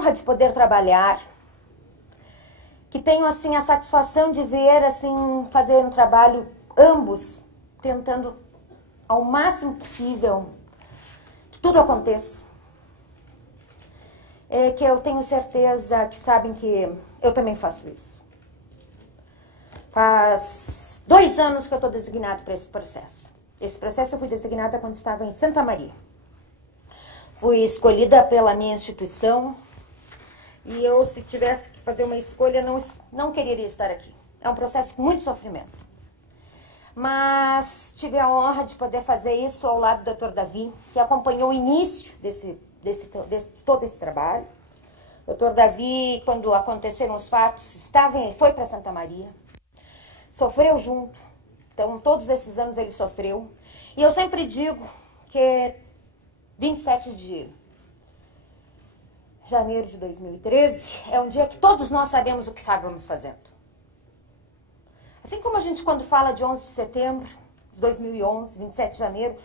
honra de poder trabalhar, que tenho assim a satisfação de ver assim fazer um trabalho ambos tentando ao máximo possível que tudo aconteça. É que eu tenho certeza que sabem que eu também faço isso. Faz 2 anos que eu estou designado para esse processo. Esse processo eu fui designada quando estava em Santa Maria. Fui escolhida pela minha instituição e eu, se tivesse que fazer uma escolha, não quereria estar aqui. É um processo com muito sofrimento. Mas tive a honra de poder fazer isso ao lado do Dr. Davi, que acompanhou o início de todo esse trabalho. O Dr. Davi, quando aconteceram os fatos, foi para Santa Maria, sofreu junto. Então, todos esses anos ele sofreu. E eu sempre digo que 27 de janeiro de 2013 é um dia que todos nós sabemos o que estávamos fazendo. Assim como a gente, quando fala de 11 de setembro de 2011, 27 de janeiro,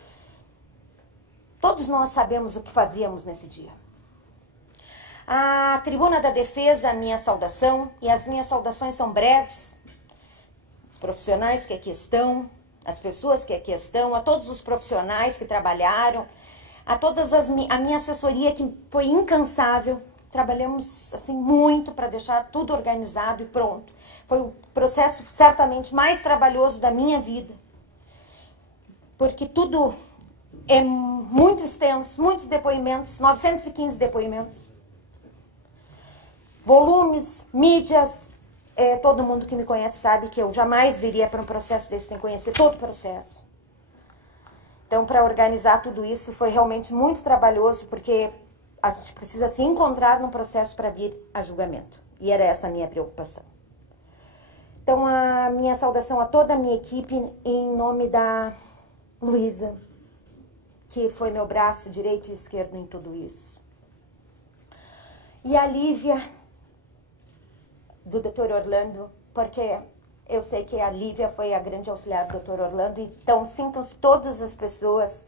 todos nós sabemos o que fazíamos nesse dia. A Tribuna da Defesa, a minha saudação, e as minhas saudações são breves. Os profissionais que aqui estão, as pessoas que aqui estão, a todos os profissionais que trabalharam, a a minha assessoria que foi incansável. Trabalhamos assim muito para deixar tudo organizado e pronto. Foi o processo certamente mais trabalhoso da minha vida. Porque tudo é muito extenso, muitos depoimentos, 915 depoimentos. Volumes, mídias, todo mundo que me conhece sabe que eu jamais viria para um processo desse sem conhecer todo o processo. Então, para organizar tudo isso foi realmente muito trabalhoso, porque a gente precisa se encontrar num processo para vir a julgamento. E era essa a minha preocupação. Então, a minha saudação a toda a minha equipe, em nome da Luísa, que foi meu braço direito e esquerdo em tudo isso. E a Lívia, do Dr. Orlando, porque eu sei que a Lívia foi a grande auxiliar do Dr. Orlando, então sintam-se todas as pessoas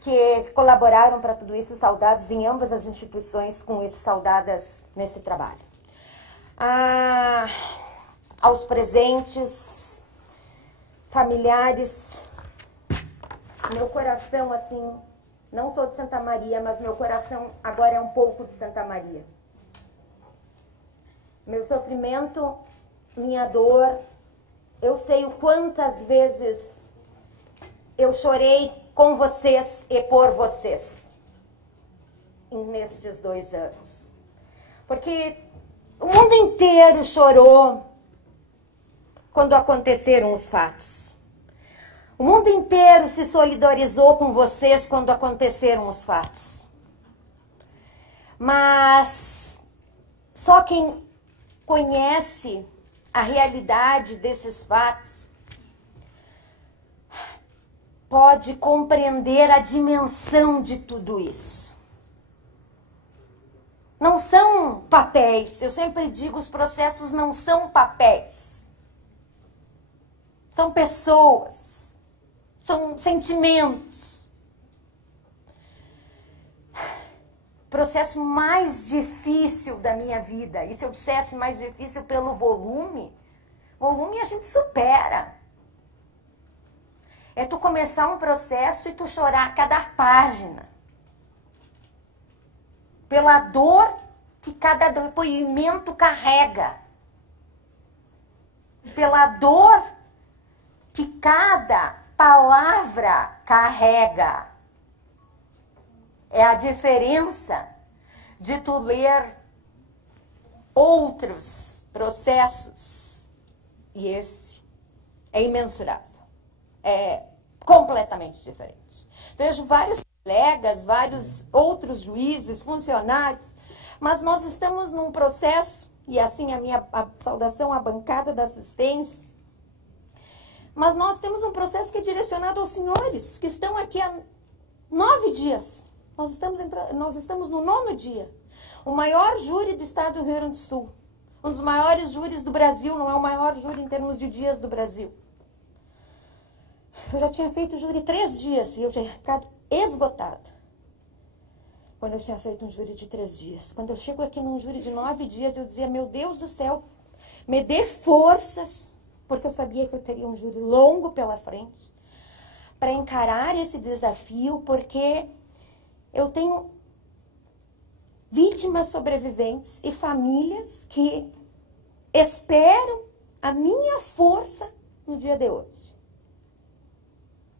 que colaboraram para tudo isso, saudados em ambas as instituições, com isso saudadas nesse trabalho. Aos presentes, familiares, meu coração, assim, não sou de Santa Maria, mas meu coração agora é um pouco de Santa Maria. Meu sofrimento, minha dor, eu sei o quantas vezes eu chorei com vocês e por vocês nestes 2 anos. Porque o mundo inteiro chorou quando aconteceram os fatos. O mundo inteiro se solidarizou com vocês quando aconteceram os fatos. Mas só quem conhece a realidade desses fatos pode compreender a dimensão de tudo isso. Não são papéis. Eu sempre digo, os processos não são papéis. São pessoas. São sentimentos. O processo mais difícil da minha vida, e se eu dissesse mais difícil pelo volume a gente supera. É tu começar um processo e tu chorar a cada página. Pela dor que cada depoimento carrega. Pela dor que cada palavra carrega. É a diferença de tu ler outros processos. E esse é imensurável. É completamente diferente. Vejo vários colegas, vários outros juízes, funcionários, mas nós estamos num processo, e assim a saudação à bancada da assistência, mas nós temos um processo que é direcionado aos senhores, que estão aqui há 9 dias. Nós estamos no 9º dia. O maior júri do estado do Rio Grande do Sul. Um dos maiores júris do Brasil, não é o maior júri em termos de dias do Brasil. Eu já tinha feito júri 3 dias e eu já tinha ficado esgotada. quando eu tinha feito um júri de 3 dias. Quando eu chego aqui num júri de 9 dias, eu dizia, meu Deus do céu, me dê forças, porque eu sabia que eu teria um júri longo pela frente, para encarar esse desafio, porque eu tenho vítimas sobreviventes e famílias que esperam a minha força no dia de hoje.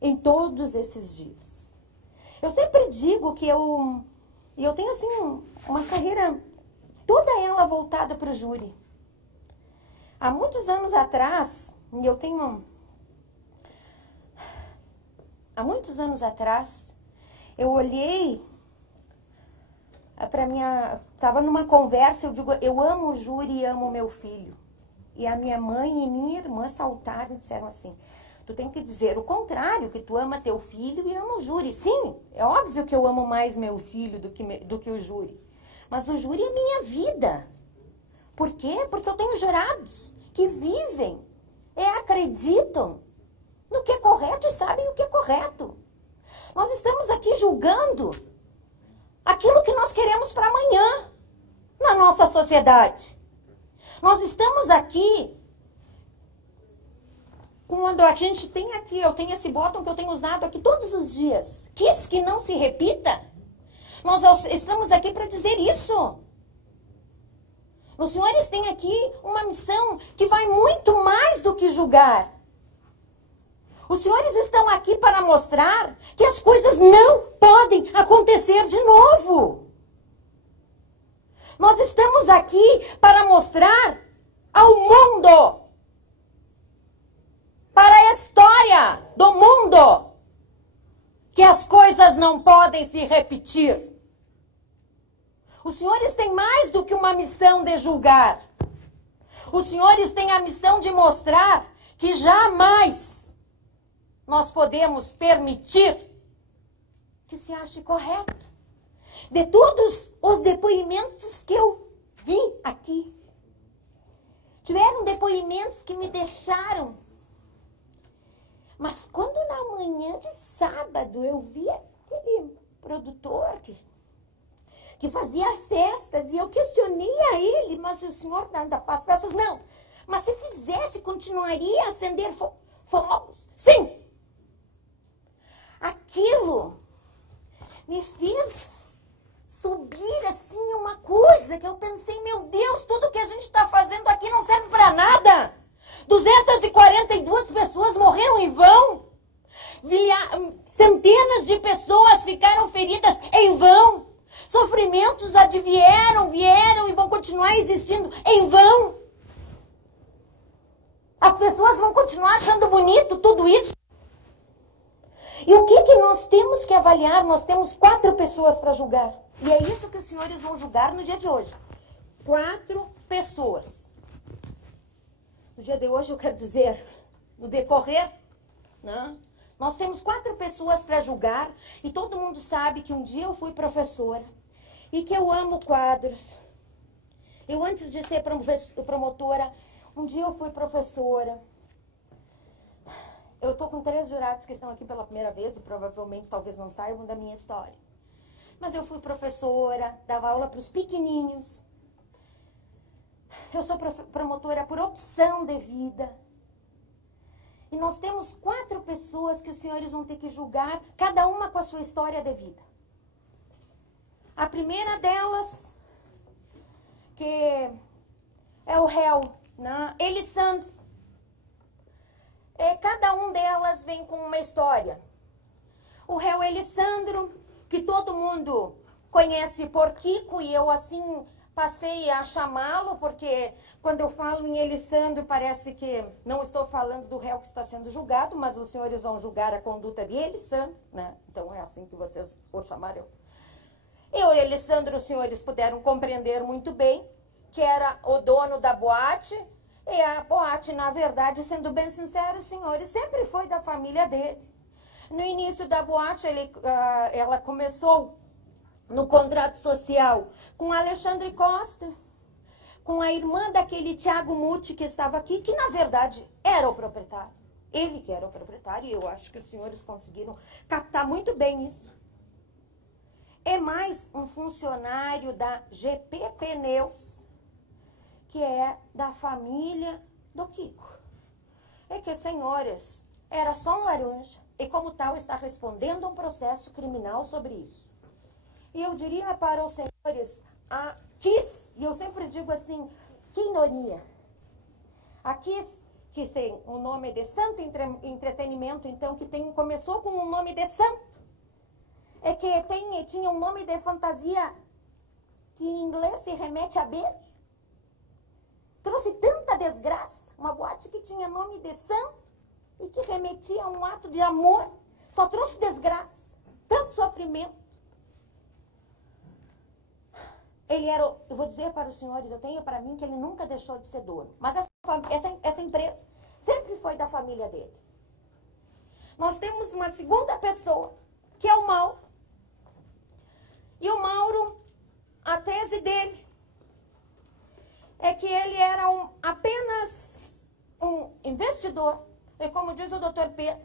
Em todos esses dias. Eu sempre digo que eu tenho assim uma carreira toda ela voltada para o júri. Há muitos anos atrás, eu olhei para estava numa conversa, eu digo, eu amo o júri e amo meu filho. E a minha mãe e minha irmã saltaram e disseram assim, tu tem que dizer o contrário, que tu ama teu filho e ama o júri. Sim, é óbvio que eu amo mais meu filho do que o júri. Mas o júri é minha vida. Por quê? Porque eu tenho jurados que vivem e acreditam no que é correto e sabem o que é correto. Nós estamos aqui julgando aquilo que nós queremos para amanhã na nossa sociedade. Nós estamos aqui, quando a gente tem aqui, eu tenho esse botão que eu tenho usado aqui todos os dias, quis que não se repita, nós estamos aqui para dizer isso. Os senhores têm aqui uma missão que vai muito mais do que julgar. Os senhores estão aqui para mostrar que as coisas não podem acontecer de novo. Nós estamos aqui para mostrar ao mundo, para a história do mundo, que as coisas não podem se repetir. Os senhores têm mais do que uma missão de julgar. Os senhores têm a missão de mostrar que jamais nós podemos permitir que se ache correto. De todos os depoimentos que eu vi aqui, tiveram depoimentos que me deixaram. Mas quando na manhã de sábado eu vi aquele produtor que fazia festas e eu questionei a ele, mas o senhor ainda faz festas? Não. Mas se fizesse, continuaria a acender fogos? Sim. Aquilo me fez subir assim uma coisa que eu pensei, meu Deus, tudo que a gente está fazendo aqui não serve para nada. 242 pessoas morreram em vão. Centenas de pessoas ficaram feridas em vão. Sofrimentos vieram e vão continuar existindo em vão. As pessoas vão continuar achando bonito tudo isso. E o que nós temos que avaliar? Nós temos 4 pessoas para julgar. E é isso que os senhores vão julgar no dia de hoje. 4 pessoas. No dia de hoje, eu quero dizer, no decorrer, né? Nós temos 4 pessoas para julgar. E todo mundo sabe que um dia eu fui professora. E que eu amo quadros. Eu, antes de ser promotora, um dia eu fui professora. Eu estou com 3 jurados que estão aqui pela primeira vez e provavelmente talvez não saibam da minha história. Mas eu fui professora, dava aula para os pequenininhos. Eu sou promotora por opção de vida. E nós temos 4 pessoas que os senhores vão ter que julgar, cada uma com a sua história de vida. A primeira delas, que é o réu, né? Elisandro. Cada um delas vem com uma história. O réu Elisandro, que todo mundo conhece por Kiko, e eu assim passei a chamá-lo, porque quando eu falo em Elisandro, parece que não estou falando do réu que está sendo julgado, mas os senhores vão julgar a conduta de Elisandro, né? Então é assim que vocês o chamaram. Eu e Elisandro, os senhores puderam compreender muito bem que era o dono da boate. E a boate, na verdade, sendo bem sincero, senhores, sempre foi da família dele. No início da boate, ela começou no contrato social com Alexandre Costa, com a irmã daquele Tiago Muti que estava aqui, que na verdade era o proprietário. Ele que era o proprietário, e eu acho que os senhores conseguiram captar muito bem isso. é mais um funcionário da GP Pneus, que é da família do Kiko. É que, senhores, era só um laranja e, como tal, está respondendo a um processo criminal sobre isso. E eu diria para os senhores, a Kiss, e eu sempre digo assim, que ironia. A Kiss, que tem o nome de Santo Entretenimento, então, começou com um nome de santo, é que tinha um nome de fantasia que em inglês se remete a beijo. Trouxe tanta desgraça, uma boate que tinha nome de santo e que remetia a um ato de amor, só trouxe desgraça, tanto sofrimento. Ele era, eu vou dizer para os senhores, eu tenho para mim que ele nunca deixou de ser dono. Mas essa empresa sempre foi da família dele. Nós temos uma segunda pessoa, que é o Mauro. E o Mauro, a tese dele é que ele era apenas um investidor. E como diz o doutor Pedro,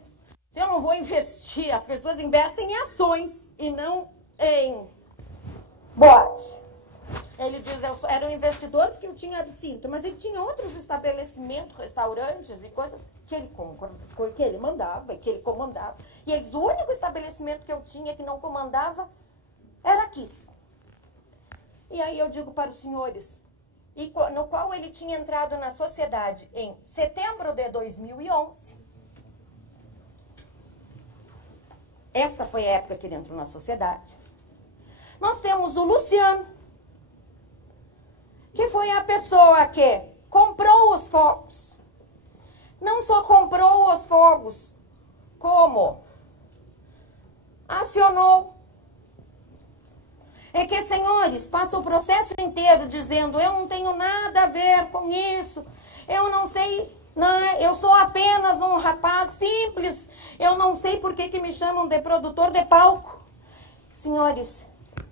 eu não vou investir, as pessoas investem em ações e não em bote. Ele diz, eu era um investidor porque eu tinha absinto, mas ele tinha outros estabelecimentos, restaurantes e coisas que ele mandava e que ele comandava. E ele diz, o único estabelecimento que eu tinha que não comandava era Kiss. E aí eu digo para os senhores, no qual ele tinha entrado na sociedade em setembro de 2011. Essa foi a época que ele entrou na sociedade. Nós temos o Luciano, que foi a pessoa que comprou os fogos. Não só comprou os fogos, como acionou. É que, senhores, passa o processo inteiro dizendo, eu não tenho nada a ver com isso, eu não sei, não, eu sou apenas um rapaz simples, eu não sei por que me chamam de produtor de palco. Senhores,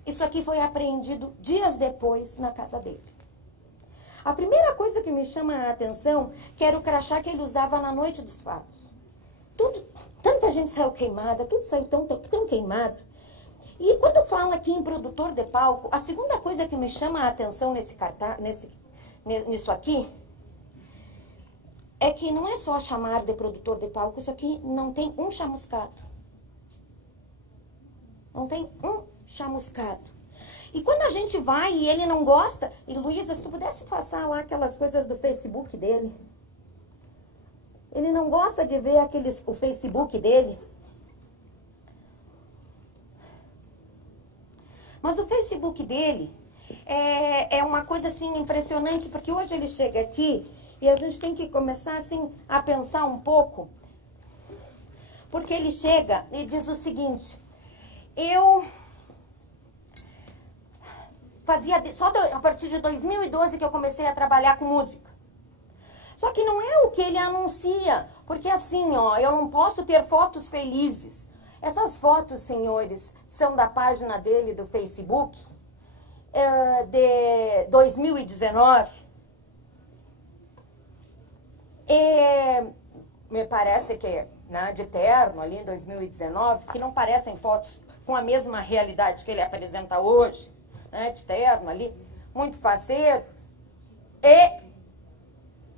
isso aqui foi apreendido dias depois na casa dele. A primeira coisa que me chama a atenção, que era o crachá que ele usava na noite dos fados. Tanta gente saiu queimada, tudo saiu tão queimado. E quando fala aqui em produtor de palco, a segunda coisa que me chama a atenção nisso aqui, é que não é só chamar de produtor de palco, isso aqui não tem um chamuscado. Não tem um chamuscado. E quando a gente vai e ele não gosta, e Luísa, se tu pudesse passar lá aquelas coisas do Facebook dele, ele não gosta de ver o Facebook dele. Mas o Facebook dele é uma coisa assim impressionante, porque hoje ele chega aqui e a gente tem que começar assim a pensar um pouco, porque ele chega e diz o seguinte, eu fazia, a partir de 2012 que eu comecei a trabalhar com música. Só que não é o que ele anuncia, porque assim, ó, eu não posso ter fotos felizes. Essas fotos, senhores, são da página dele do Facebook, de 2019. Me parece que, né, de terno, ali em 2019, que não parecem fotos com a mesma realidade que ele apresenta hoje, né, de terno ali, muito faceiro.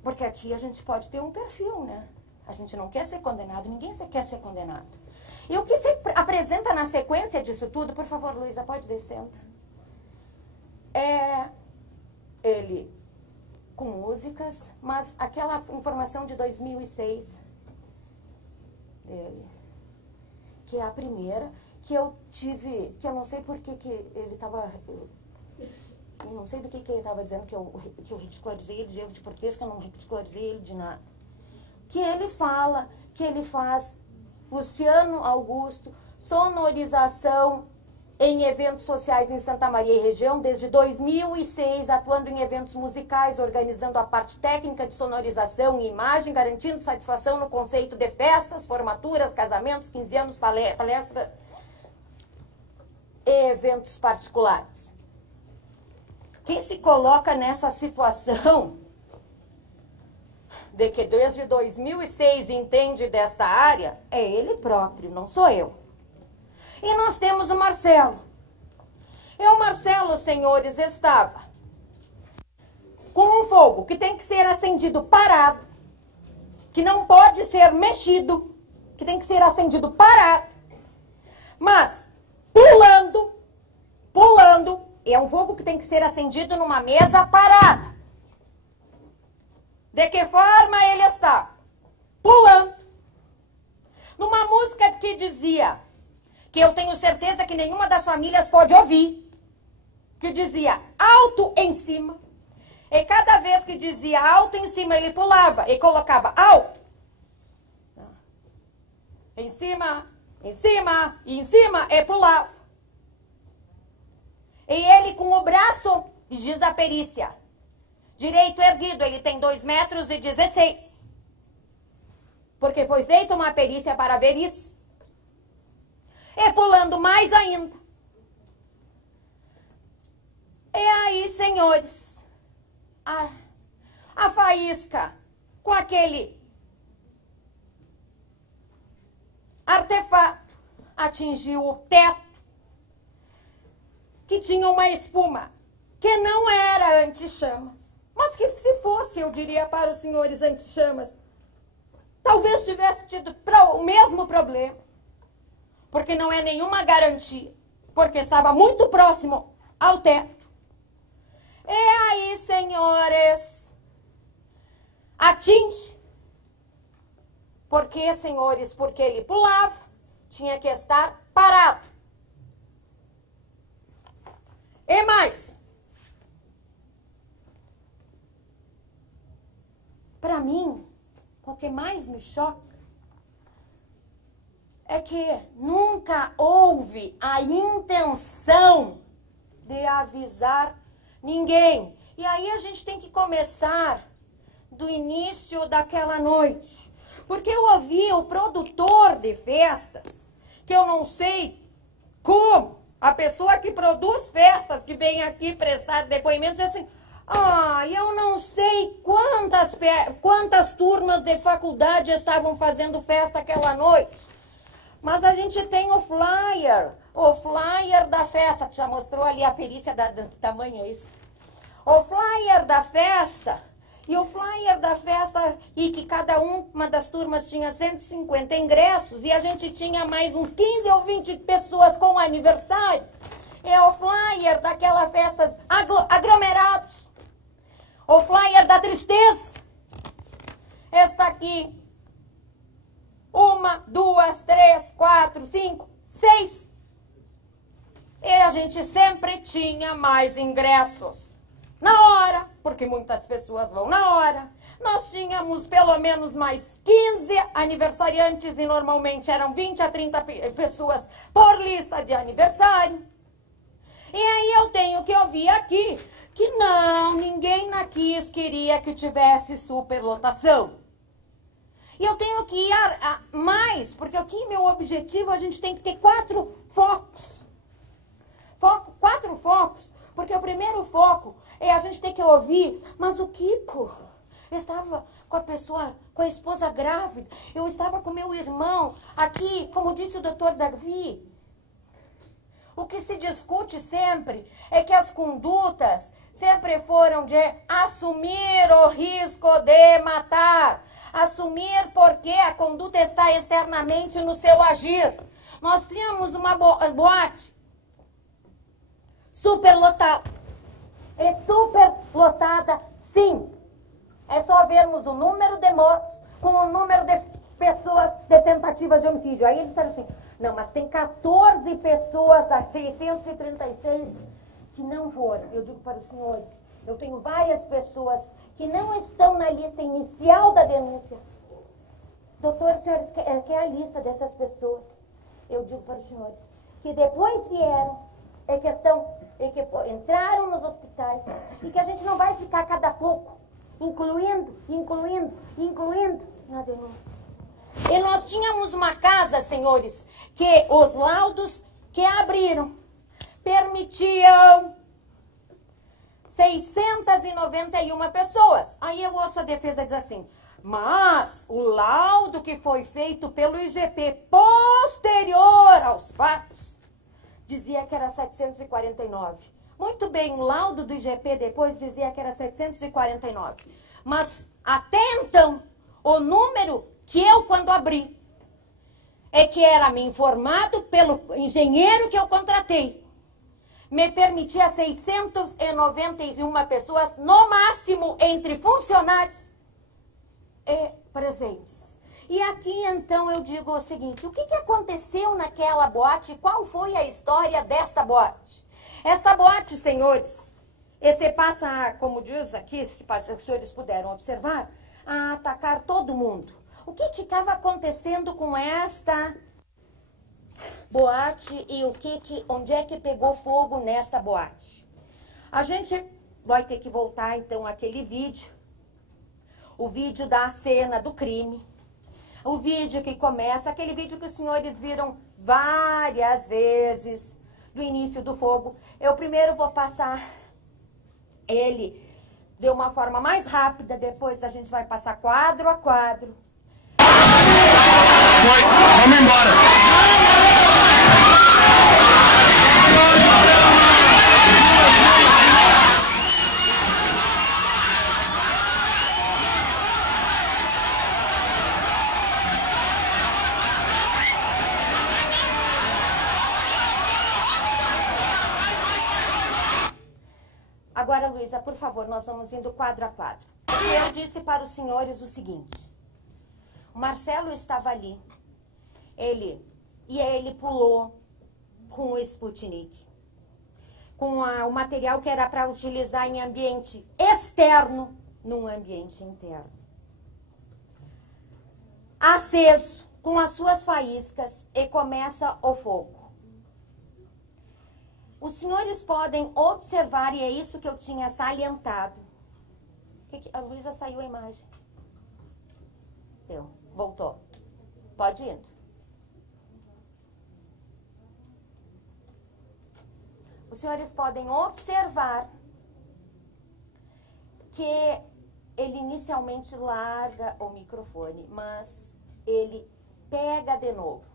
Porque aqui a gente pode ter um perfil, né? A gente não quer ser condenado, ninguém quer ser condenado. E o que se apresenta na sequência disso tudo, por favor, Luísa, pode descendo. É ele com músicas, mas aquela informação de 2006 dele, que é a primeira que eu tive, que eu não sei por que ele estava, eu não sei do que ele estava dizendo que eu ridicularizei ele de erro de português, que eu não ridicularizei ele de nada. Que ele fala, que ele faz Luciano Augusto, sonorização em eventos sociais em Santa Maria e região, desde 2006, atuando em eventos musicais, organizando a parte técnica de sonorização e imagem, garantindo satisfação no conceito de festas, formaturas, casamentos, 15 anos, palestras e eventos particulares. Quem se coloca nessa situação de que desde 2006 entende desta área, é ele próprio, não sou eu. E nós temos o Marcelo. E o Marcelo, senhores, estava com um fogo que tem que ser acendido parado, que não pode ser mexido, que tem que ser acendido parado, mas pulando, é um fogo que tem que ser acendido numa mesa parada. De que forma ele está? Pulando. Numa música que dizia, que eu tenho certeza que nenhuma das famílias pode ouvir, que dizia alto em cima. E cada vez que dizia alto em cima, ele pulava e colocava alto. Em cima, e em cima, e pulava. E ele com o braço, diz a perícia, direito erguido, ele tem 2,16 metros. Porque foi feita uma perícia para ver isso. E pulando mais ainda. E aí, senhores, a faísca com aquele artefato atingiu o teto, que tinha uma espuma que não era anti-chamas, mas que se fosse, eu diria para os senhores anti-chamas, talvez tivesse tido o mesmo problema, porque não é nenhuma garantia, porque estava muito próximo ao teto. E aí, senhores, atinge. Por quê, senhores? Porque ele pulava, tinha que estar parado. E mais, para mim, o que mais me choca é que nunca houve a intenção de avisar ninguém. E aí a gente tem que começar do início daquela noite. Porque eu ouvi o produtor de festas, que eu não sei como, a pessoa que produz festas, que vem aqui prestar depoimentos, diz assim, eu não sei quantas turmas de faculdade estavam fazendo festa aquela noite. Mas a gente tem o flyer da festa, que já mostrou ali a perícia do tamanho, é isso? O flyer da festa, e que cada uma das turmas tinha 150 ingressos, e a gente tinha mais uns 15 ou 20 pessoas com aniversário. É o flyer daquela festa aglomerados. O flyer da tristeza. Está aqui. 1, 2, 3, 4, 5, 6. E a gente sempre tinha mais ingressos. Na hora, porque muitas pessoas vão na hora. Nós tínhamos pelo menos mais 15 aniversariantes e normalmente eram 20 a 30 pessoas por lista de aniversário. E aí eu tenho que ouvir aqui que não, ninguém na Kiss queria que tivesse superlotação. E eu tenho que ir a mais, porque aqui meu objetivo, a gente tem que ter 4 focos. 4 focos, porque o primeiro foco é a gente ter que ouvir, mas o Kiko estava com a esposa grávida, eu estava com meu irmão aqui, como disse o doutor Davi. O que se discute sempre é que as condutas sempre foram de assumir o risco de matar. Assumir porque a conduta está externamente no seu agir. Nós tínhamos uma boate superlotada. É superlotada, sim. É só vermos o número de mortos com o número de pessoas de tentativas de homicídio. Aí eles disseram assim, não, mas tem 14 pessoas das 636 que não foram. Eu digo para os senhores, eu tenho várias pessoas que não estão na lista inicial da denúncia. Doutor, os senhores quer a lista dessas pessoas? Eu digo para os senhores, que depois vieram, que entraram nos hospitais, e que a gente não vai ficar cada pouco, incluindo na denúncia. E nós tínhamos uma casa, senhores, que os laudos que abriram permitiam 691 pessoas. Aí eu ouço a defesa dizer assim, mas o laudo que foi feito pelo IGP posterior aos fatos dizia que era 749. Muito bem, o laudo do IGP depois dizia que era 749. Mas até então, o número que eu, quando abri, é que era me informado pelo engenheiro que eu contratei, me permitia 691 pessoas, no máximo, entre funcionários e presentes. E aqui, então, eu digo o seguinte, o que aconteceu naquela boate? Qual foi a história desta boate? Esta boate, senhores, esse passa, como diz aqui, se os senhores puderam observar, a atacar todo mundo. O que estava acontecendo com esta boate e onde é que pegou fogo nesta boate? A gente vai ter que voltar, então, àquele vídeo, o vídeo da cena do crime, o vídeo que começa, aquele vídeo que os senhores viram várias vezes do início do fogo. Eu primeiro vou passar ele de uma forma mais rápida, depois a gente vai passar quadro a quadro. Foi, vamos embora! Agora, Luísa, por favor, nós vamos indo quadro a quadro. Eu disse para os senhores o seguinte, o Marcelo estava ali, ele pulou com o Sputnik, com o material que era para utilizar em ambiente externo, num ambiente interno. Aceso, com as suas faíscas, e começa o fogo. Os senhores podem observar, e é isso que eu tinha salientado. A Luísa saiu a imagem. Deu, voltou. Pode ir. Os senhores podem observar que ele inicialmente larga o microfone, mas ele pega de novo.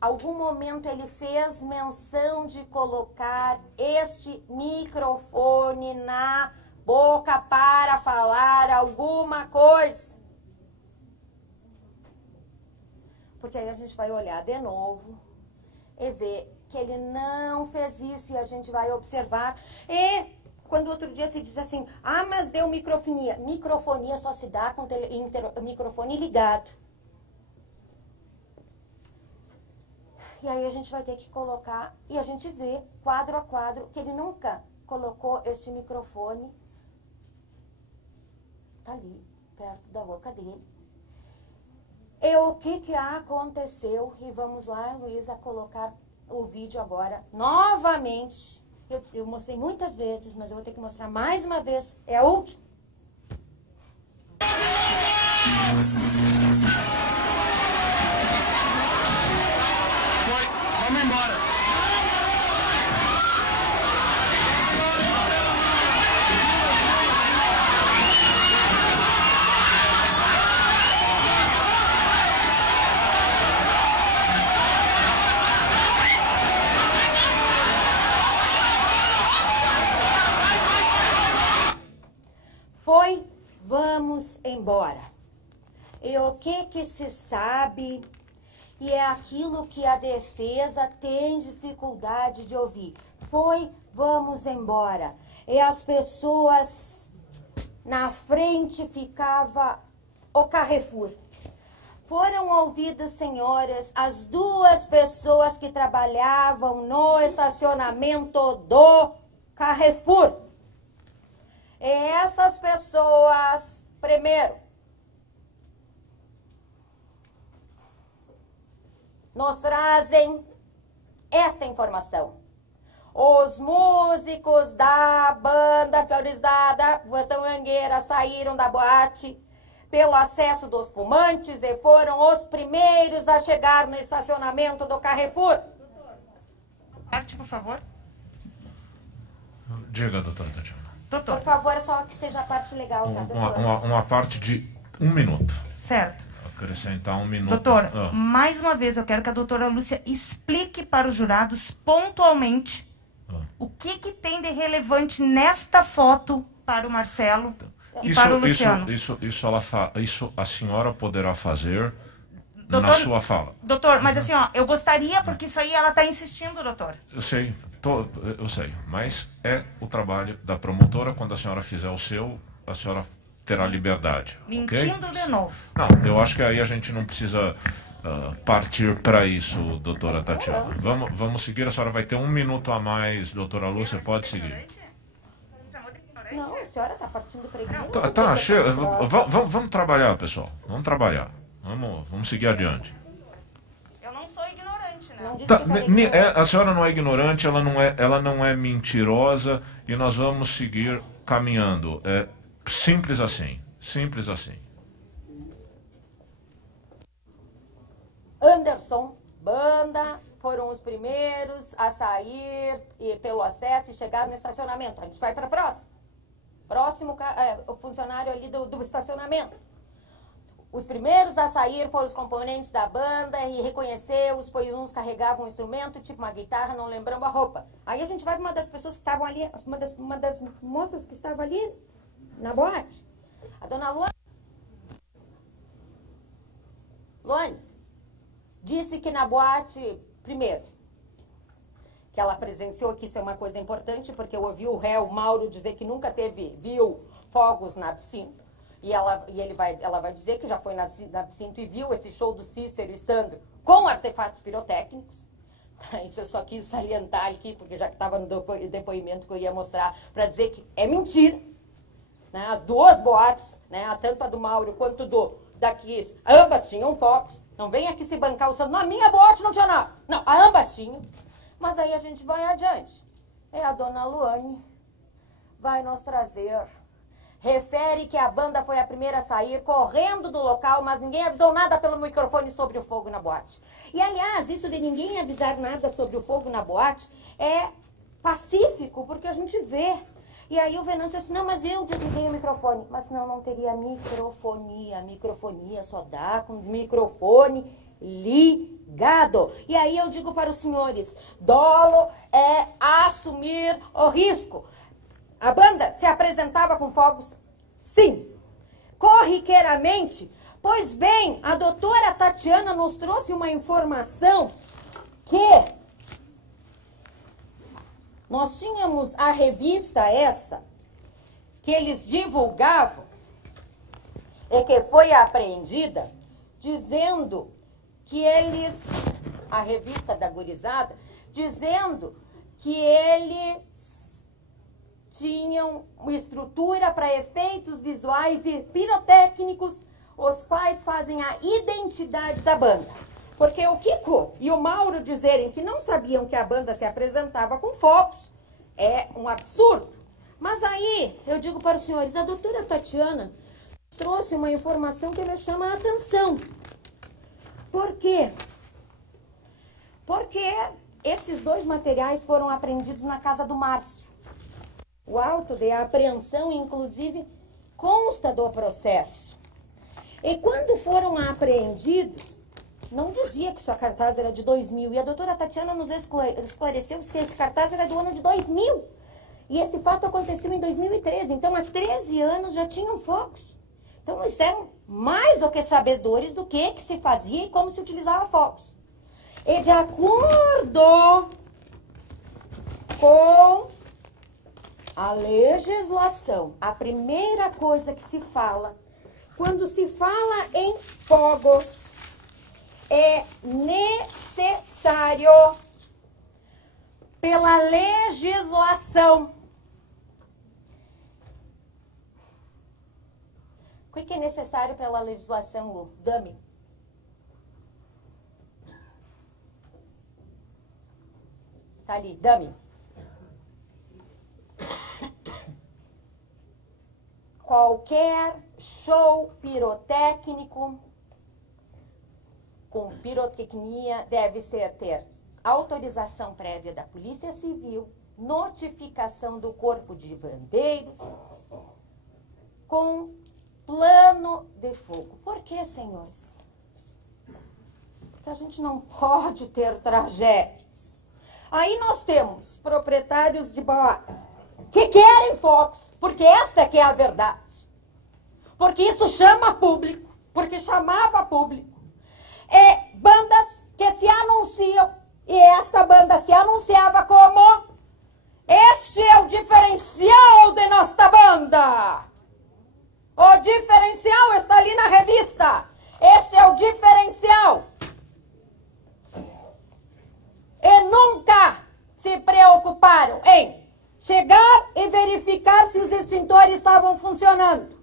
Algum momento ele fez menção de colocar este microfone na boca para falar alguma coisa. Porque aí a gente vai olhar de novo e ver que ele não fez isso, e a gente vai observar. E quando outro dia se diz assim, ah, mas deu microfonia. Microfonia só se dá com o microfone ligado. E aí a gente vai ter que colocar, e a gente vê quadro a quadro que ele nunca colocou este microfone. Tá ali, perto da boca dele. E o que aconteceu? E vamos lá, Luísa, colocar o vídeo agora novamente. Eu mostrei muitas vezes, mas eu vou ter que mostrar mais uma vez. É a última. Vamos embora! Foi, vamos embora. E o que se sabe? E é aquilo que a defesa tem dificuldade de ouvir. Foi, vamos embora. E as pessoas na frente ficava o Carrefour. Foram ouvidas, senhoras, as duas pessoas que trabalhavam no estacionamento do Carrefour. E essas pessoas, primeiro, nos trazem esta informação. Os músicos da banda Florestada, Voação Mangueira, saíram da boate pelo acesso dos fumantes e foram os primeiros a chegar no estacionamento do Carrefour. Parte, por favor. Diga, doutora Tatiana. Doutor. Por favor, só que seja a parte legal, tá, doutor? Uma parte de 1 minuto. Certo. acrescentar um minuto. Doutor, mais uma vez eu quero que a doutora Lúcia explique para os jurados pontualmente o que tem de relevante nesta foto para o Marcelo e para o Luciano. Isso a senhora poderá fazer doutor, na sua fala. Doutor, mas assim, ó, eu gostaria, porque isso aí ela está insistindo, doutor. Eu sei, mas é o trabalho da promotora. Quando a senhora fizer o seu, a senhora terá liberdade. Mentindo okay? De novo. Não, eu acho que aí a gente não precisa partir para isso, doutora Tatiana. Vamos seguir, a senhora vai ter 1 minuto a mais, doutora Lúcia, pode seguir. Não, a senhora está partindo para ignorância. Chega. Vamos trabalhar, pessoal. Vamos trabalhar. Vamos seguir adiante. Eu não sou ignorante, né? Não disse que a senhora é ignorante. A senhora não é ignorante, ela não é mentirosa e nós vamos seguir caminhando. É simples assim. Simples assim. Anderson, banda, foram os primeiros a sair pelo acesso e chegaram no estacionamento. A gente vai para a próxima. Próximo, o funcionário ali do estacionamento. Os primeiros a sair foram os componentes da banda e reconheceu-os, pois uns carregavam um instrumento, tipo uma guitarra, não lembrando a roupa. Aí a gente vai para uma das pessoas que estavam ali, uma das moças que estava ali na boate. A dona Luane disse que na boate, primeiro, que ela presenciou, que isso é uma coisa importante, porque eu ouvi o réu Mauro dizer que nunca viu fogos na piscina. E ela vai dizer que já foi na piscina e viu esse show do Cícero e Sandro com artefatos pirotécnicos. Isso eu só quis salientar aqui, porque já que estava no depoimento que eu ia mostrar, para dizer que é mentira. Né? As duas boates, né? Tanto a do Mauro quanto da Kiss, ambas tinham fogos. Não vem aqui se bancar o Sandro. Na minha boate não tinha nada. Não, ambas tinham. Mas aí a gente vai adiante. A dona Luane vai nos trazer. Refere que a banda foi a primeira a sair, correndo do local, mas ninguém avisou nada pelo microfone sobre o fogo na boate. E, aliás, isso de ninguém avisar nada sobre o fogo na boate é pacífico, porque a gente vê. E aí o Venâncio disse, não, mas eu desliguei o microfone. Mas senão não teria microfonia. Microfonia só dá com o microfone ligado. E aí eu digo para os senhores, dolo é assumir o risco. A banda se apresentava com fogos? Sim. Corriqueiramente? Pois bem, a doutora Tatiana nos trouxe uma informação que nós tínhamos a revista essa, que eles divulgavam, e que foi apreendida, dizendo que eles, a revista da gurizada, dizendo que eles tinham uma estrutura para efeitos visuais e pirotécnicos, os quais fazem a identidade da banda. Porque o Kiko e o Mauro dizerem que não sabiam que a banda se apresentava com fogos é um absurdo. Mas aí, eu digo para os senhores, a doutora Tatiana trouxe uma informação que me chama a atenção. Por quê? Porque esses dois materiais foram apreendidos na casa do Márcio. O auto de apreensão, inclusive, consta do processo. E quando foram apreendidos, não dizia que sua cartaz era de 2000. E a doutora Tatiana nos esclareceu que esse cartaz era do ano de 2000. E esse fato aconteceu em 2013. Então, há 13 anos já tinham fogos. Então, eles eram mais do que sabedores do que se fazia e como se utilizava fogos. E de acordo com a legislação, a primeira coisa que se fala, quando se fala em fogos, é necessário, pela legislação. O que é necessário pela legislação, Lu? Dami. Tá ali, Dami. Qualquer show pirotécnico com pirotecnia deve ter autorização prévia da Polícia Civil, notificação do Corpo de Bombeiros, com plano de fogo. Por quê, senhores? porque a gente não pode ter tragédias. Aí nós temos proprietários de boate que querem fotos, porque esta que é a verdade. Porque isso chama público, porque chamava público. E bandas que se anunciam, e esta banda se anunciava como: este é o diferencial de nossa banda. O diferencial está ali na revista. Este é o diferencial. E nunca se preocuparam em chegar e verificar se os extintores estavam funcionando.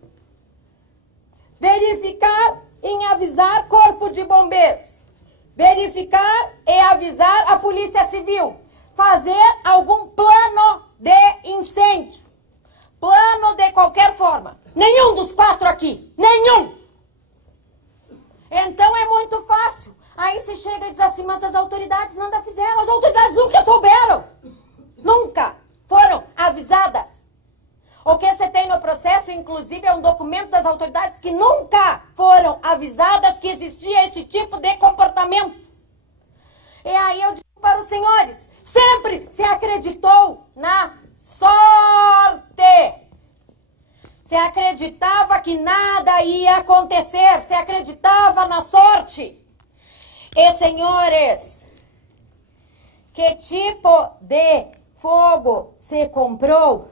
Verificar em avisar Corpo de Bombeiros. Verificar e avisar a Polícia Civil. Fazer algum plano de incêndio. Plano de qualquer forma. Nenhum dos 4 aqui. Nenhum. Então é muito fácil. Aí se chega e diz assim, mas as autoridades nada fizeram. As autoridades nunca souberam. Nunca foram avisadas. O que você tem no processo, inclusive, é um documento das autoridades que nunca foram avisadas que existia esse tipo de comportamento. E aí eu digo para os senhores, sempre se acreditou na sorte. Se acreditava que nada ia acontecer, se acreditava na sorte. E, senhores, que tipo de fogo se comprou?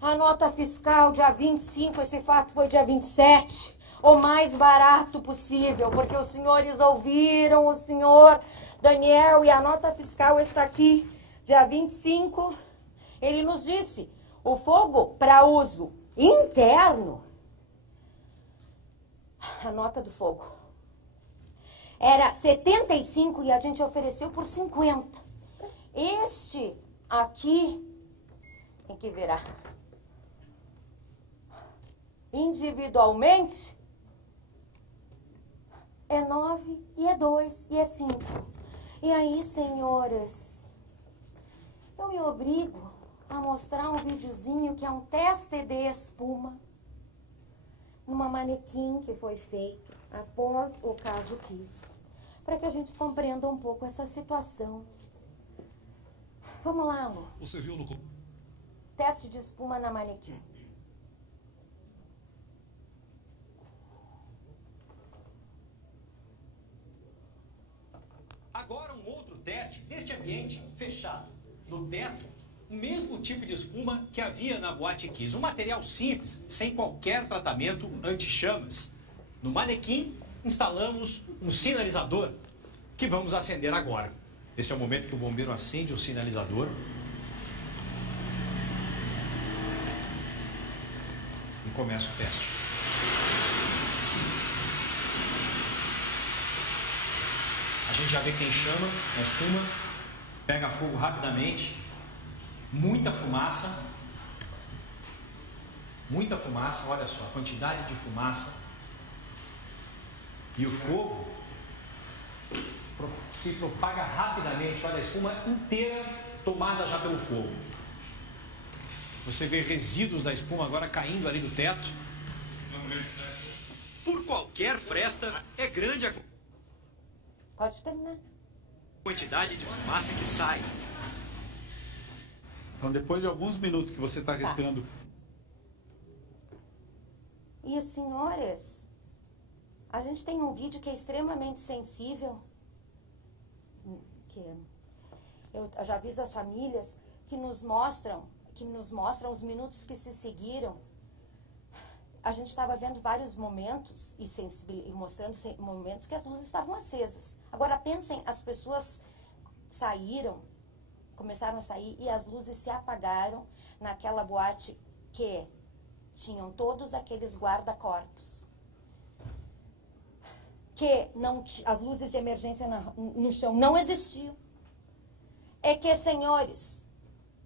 A nota fiscal dia 25, esse fato foi dia 27, o mais barato possível, porque os senhores ouviram o senhor Daniel e a nota fiscal está aqui, dia 25. Ele nos disse, o fogo para uso interno, a nota do fogo, era 75 e a gente ofereceu por 50. Este aqui, tem que virar, individualmente, é 9 e é 2 e é 5. E aí, senhores, eu me obrigo a mostrar um videozinho que é um teste de espuma numa manequim que foi feito após o caso Kiss, para que a gente compreenda um pouco essa situação. Vamos lá, amor. Você viu no... Teste de espuma na manequim. Agora um outro teste neste ambiente fechado. No teto, o mesmo tipo de espuma que havia na Boate Kiss. Um material simples, sem qualquer tratamento anti-chamas. No manequim, instalamos um sinalizador que vamos acender agora. Esse é o momento que o bombeiro acende o sinalizador. E começa o teste. A gente já vê que tem chama na espuma, pega fogo rapidamente, muita fumaça, olha só, a quantidade de fumaça. E o fogo se propaga rapidamente, olha a espuma inteira tomada já pelo fogo. Você vê resíduos da espuma agora caindo ali do teto. Por qualquer fresta, é grande a Pode terminar. quantidade de fumaça que sai. Então, depois de alguns minutos que você está respirando... E, senhores, a gente tem um vídeo que é extremamente sensível, que eu já aviso as famílias, que nos mostram os minutos que se seguiram. A gente estava vendo vários momentos e mostrando momentos que as luzes estavam acesas. Agora pensem, as pessoas saíram, começaram a sair e as luzes se apagaram naquela boate que tinham todos aqueles guarda-corpos. Que não, as luzes de emergência no chão não existiam. É que, senhores,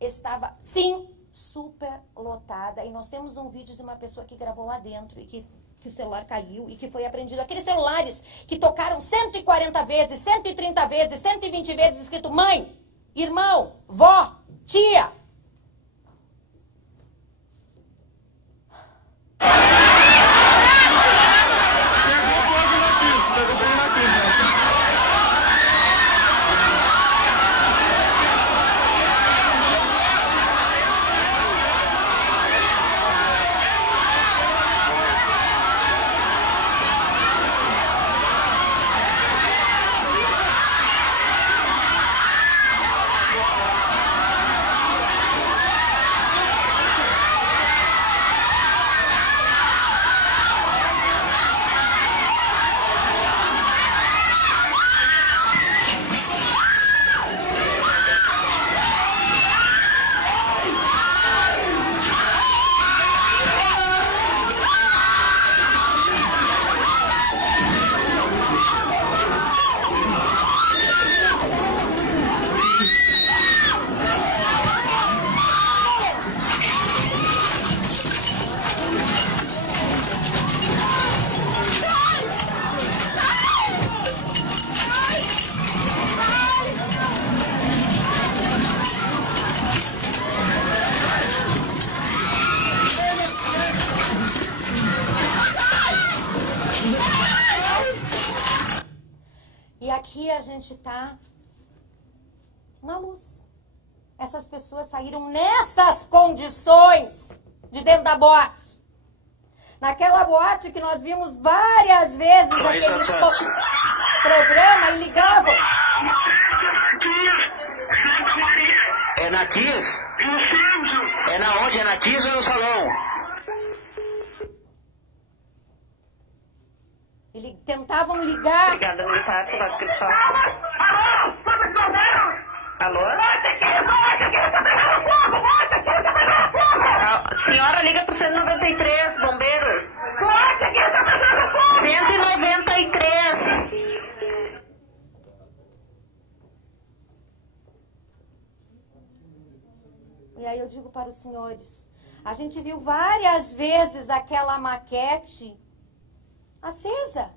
estava, sim, super lotada. E nós temos um vídeo de uma pessoa que gravou lá dentro e que o celular caiu e que foi apreendido. Aqueles celulares que tocaram 140 vezes, 130 vezes, 120 vezes, escrito mãe, irmão, vó, tia. Pegou fogo na pista, pegou fogo na pista. dia a gente tá na luz. Essas pessoas saíram nessas condições de dentro da boate. Naquela boate que nós vimos várias vezes aquele programa e ligavam. É na Kiss? É na onde? É na Kiss ou no salão? Tentavam ligar. Obrigada, militar, soldado Cristóvão. Alô? A senhora liga pro 193, bombeiros. 193. E aí eu digo para os senhores, a gente viu várias vezes aquela maquete acesa.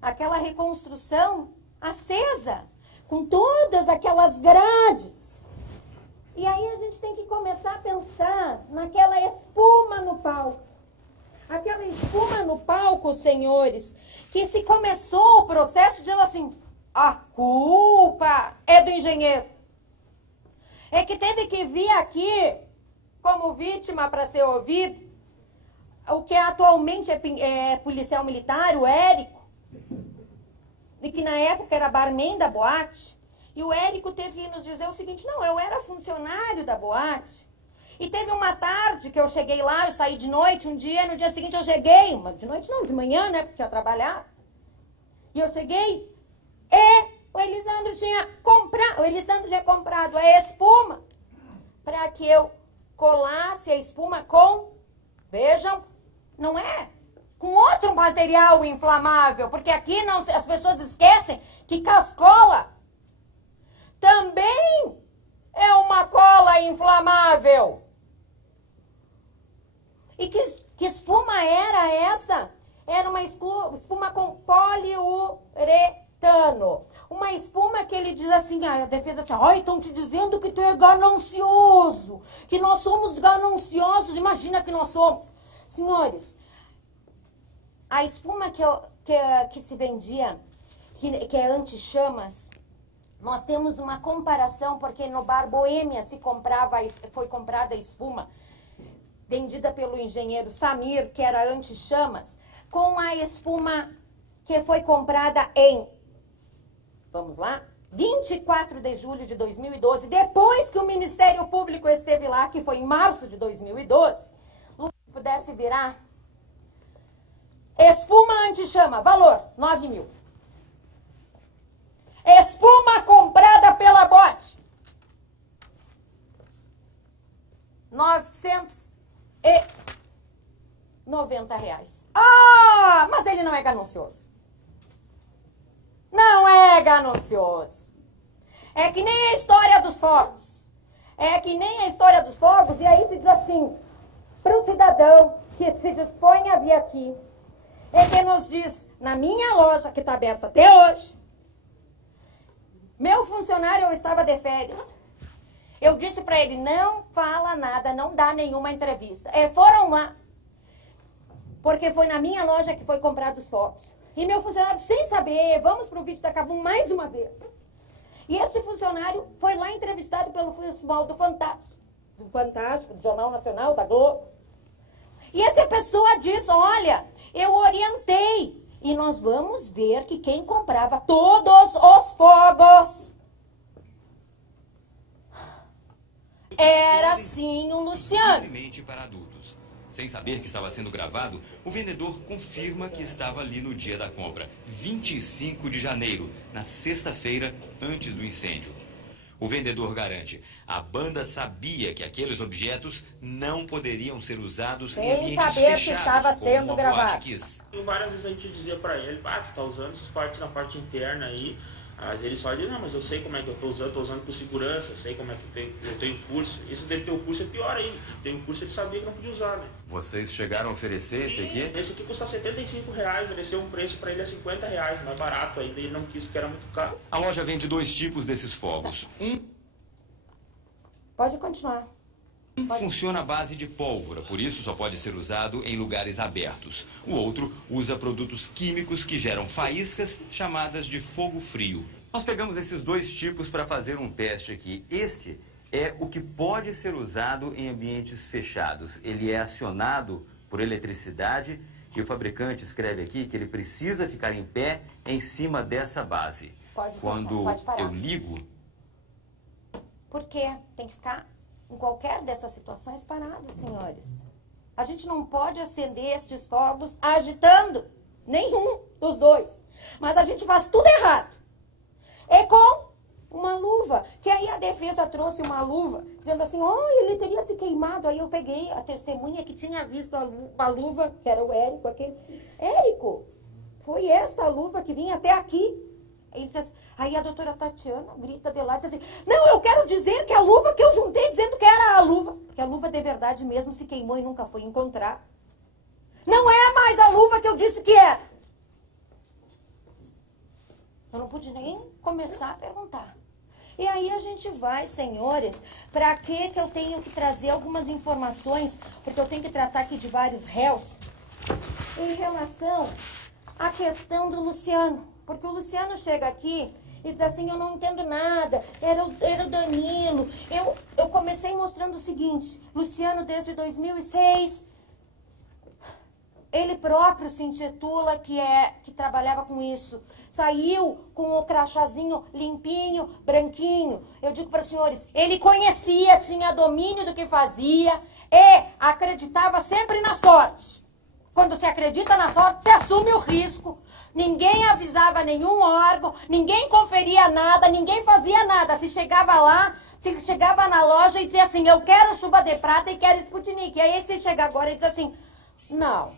Aquela reconstrução acesa, com todas aquelas grades. E aí a gente tem que começar a pensar naquela espuma no palco. Aquela espuma no palco, senhores, que se começou o processo dizendo assim, a culpa é do engenheiro. É que teve que vir aqui como vítima para ser ouvido o que atualmente é policial militar, o Érico, e que na época era barman da boate, e o Érico teve que nos dizer o seguinte, não, eu era funcionário da boate, e teve uma tarde que eu cheguei lá, eu saí de noite um dia, no dia seguinte eu cheguei, de noite não, de manhã, né, porque tinha trabalhado, e eu cheguei, e o Elisandro tinha comprado a espuma, para que eu colasse a espuma com, vejam, não é com outro material inflamável, porque aqui não, as pessoas esquecem que cascola também é uma cola inflamável. E que espuma era essa? Era uma espuma com poliuretano. Uma espuma que ele diz assim, a defesa assim, ai, estão te dizendo que tu é ganancioso, que nós somos gananciosos, imagina que nós somos. Senhores, a espuma que se vendia, que é anti-chamas, nós temos uma comparação, porque no Bar Boêmia foi comprada a espuma, vendida pelo engenheiro Samir, que era anti-chamas, com a espuma que foi comprada em, vamos lá, 24 de julho de 2012, depois que o Ministério Público esteve lá, que foi em março de 2012, pudesse virar, espuma anti-chama, valor, 9 mil. Espuma comprada pela bote, 990 reais. Ah, mas ele não é ganancioso. Não é ganancioso. É que nem a história dos fogos. É que nem a história dos fogos, e aí se diz assim, para o cidadão que se dispõe a vir aqui, é que nos diz, na minha loja, que está aberta até hoje, meu funcionário, eu estava de férias, eu disse para ele, não fala nada, não dá nenhuma entrevista. Foram lá, porque foi na minha loja que foi comprado os fogos. E meu funcionário, sem saber, vamos para o vídeo da Cabum mais uma vez. E esse funcionário foi lá entrevistado pelo Festival do Fantástico, do Jornal Nacional, da Globo. E essa pessoa disse, olha, eu orientei. E nós vamos ver que quem comprava todos os fogos era sim o Luciano. Para adultos. Sem saber que estava sendo gravado, o vendedor confirma que estava ali no dia da compra, 25 de janeiro, na sexta-feira, antes do incêndio. O vendedor garante, a banda sabia que aqueles objetos não poderiam ser usados em ambientes saber fechados, que estava sendo gravado. E várias vezes a gente dizia pra ele, tu tá usando essas partes na parte interna aí. Mas ele só diz, não, mas eu sei como é que eu tô usando por segurança, eu sei como é que eu tenho curso. Esse dele ter o curso é pior ainda. Tem um curso ele sabia que não podia usar, né? Vocês chegaram a oferecer esse aqui? Esse aqui custa R$75, ofereceu um preço pra ele a R$50, mais barato ainda, ele não quis porque era muito caro. A loja vende dois tipos desses fogos. Pode continuar. Funciona à base de pólvora, por isso só pode ser usado em lugares abertos. O outro usa produtos químicos que geram faíscas chamadas de fogo frio. Nós pegamos esses dois tipos para fazer um teste aqui. Este é o que pode ser usado em ambientes fechados. Ele é acionado por eletricidade e o fabricante escreve aqui que ele precisa ficar em pé em cima dessa base. Quando eu ligo... Por quê? Tem que ficar em qualquer dessas situações parado, senhores. A gente não pode acender estes fogos agitando nenhum dos dois. Mas a gente faz tudo errado. É com uma luva. Que aí a defesa trouxe uma luva, dizendo assim, ele teria se queimado. Aí eu peguei a testemunha que tinha visto a luva, que era o Érico, aquele. Érico, foi esta luva que vinha até aqui. Ele disse assim, aí a doutora Tatiana grita de lá, diz assim, não, eu quero dizer que a luva que eu juntei dizendo que era a luva, porque a luva de verdade mesmo se queimou e nunca foi encontrada. Não é mais a luva que eu disse que era. Eu não pude nem começar a perguntar. E aí a gente vai, senhores, para que eu tenho que trazer algumas informações, porque eu tenho que tratar aqui de vários réus, em relação à questão do Luciano. Porque o Luciano chega aqui e diz assim, eu não entendo nada, era o Danilo. Eu comecei mostrando o seguinte, Luciano desde 2006, ele próprio se intitula que trabalhava com isso. Saiu com o crachazinho limpinho, branquinho. Eu digo para os senhores, ele conhecia, tinha domínio do que fazia e acreditava sempre na sorte. Quando se acredita na sorte, se assume o risco. Ninguém avisava nenhum órgão, ninguém conferia nada, ninguém fazia nada. Se chegava lá, se chegava na loja e dizia assim, eu quero chuva de prata e quero Sputnik. E aí se chega agora e diz assim, não,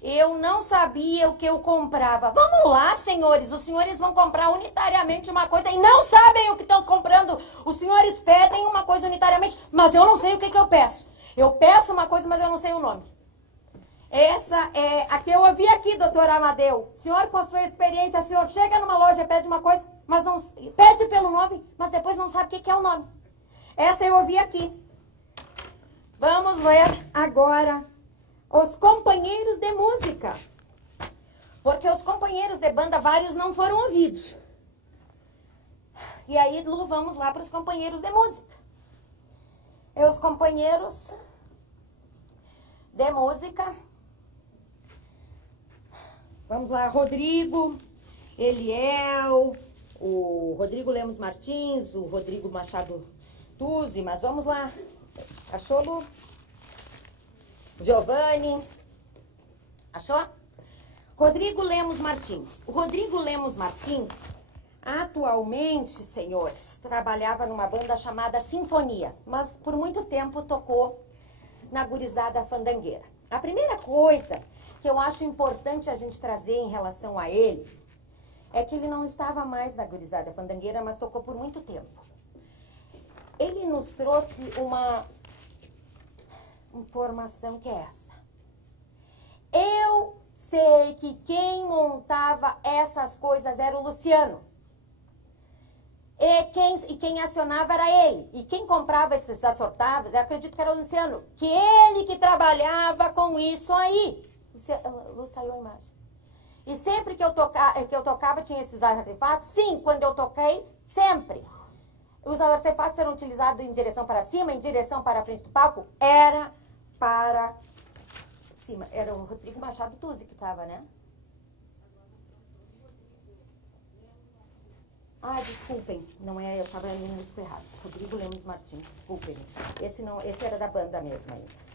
eu não sabia o que eu comprava. Vamos lá, senhores, os senhores vão comprar unitariamente uma coisa e não sabem o que estão comprando. Os senhores pedem uma coisa unitariamente, mas eu não sei o que eu peço. Eu peço uma coisa, mas eu não sei o nome. Essa é a que eu ouvi aqui, doutor Amadeu. O senhor, com a sua experiência, o senhor chega numa loja e pede uma coisa, mas não pede pelo nome, mas depois não sabe o que é o nome. Essa eu ouvi aqui. Vamos ver agora os companheiros de música. Porque os companheiros de banda, vários não foram ouvidos. E aí, Lu, vamos lá para os companheiros de música. E os companheiros de música... Vamos lá, Rodrigo, Eliel, o Rodrigo Lemos Martins, o Rodrigo Machado Tuzzi, mas vamos lá. Achou, Lu? Giovanni. Achou? Rodrigo Lemos Martins. O Rodrigo Lemos Martins, atualmente, senhores, trabalhava numa banda chamada Sinfonia, mas por muito tempo tocou na gurizada fandangueira. A primeira coisa que eu acho importante a gente trazer em relação a ele é que ele não estava mais na gurizada fandangueira, mas tocou por muito tempo. Ele nos trouxe uma informação que é essa. Eu sei que quem montava essas coisas era o Luciano. E quem acionava era ele. E quem comprava esses assortados, eu acredito que era o Luciano. Que ele que trabalhava com isso aí. Lu, saiu a imagem. E sempre que eu tocava tinha esses artefatos? Sim, quando eu toquei, sempre. Os artefatos eram utilizados em direção para cima, em direção para a frente do palco? Era para cima. Era o Rodrigo Machado Tuzzi que estava, né? Ah, desculpem. Não é, eu estava no músico errado. Rodrigo Lemos Martins, desculpem. Esse era da banda mesmo ainda.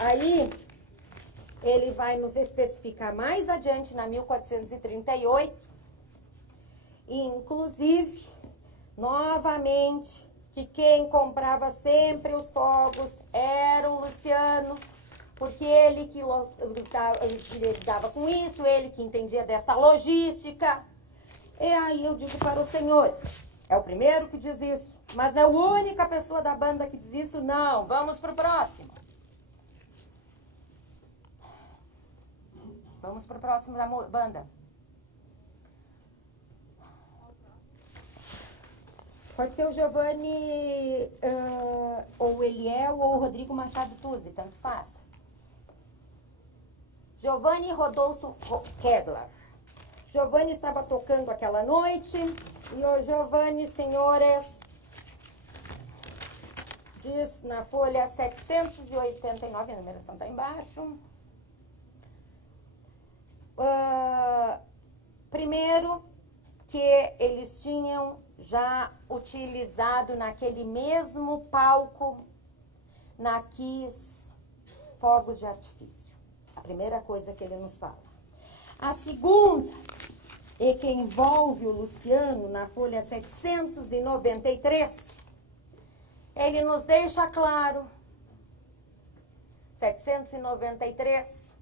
Aí, ele vai nos especificar mais adiante, na 1438, inclusive, novamente, que quem comprava sempre os fogos era o Luciano, porque ele que lidava com isso, ele que entendia dessa logística. E aí eu digo para os senhores, é o primeiro que diz isso, mas é a única pessoa da banda que diz isso? Não, vamos para o próximo. Vamos para o próximo da banda. Pode ser o Giovanni, ou o Eliel, ou o Rodrigo Machado Tuzzi, tanto faz. Giovanni Rodolfo Kedlar. Giovanni estava tocando aquela noite, e o Giovanni, senhores, diz na folha 789, a numeração está embaixo. Primeiro, que eles tinham já utilizado naquele mesmo palco, na Kiss, fogos de artifício. A primeira coisa que ele nos fala. A segunda, e que envolve o Luciano, na folha 793, ele nos deixa claro, 793,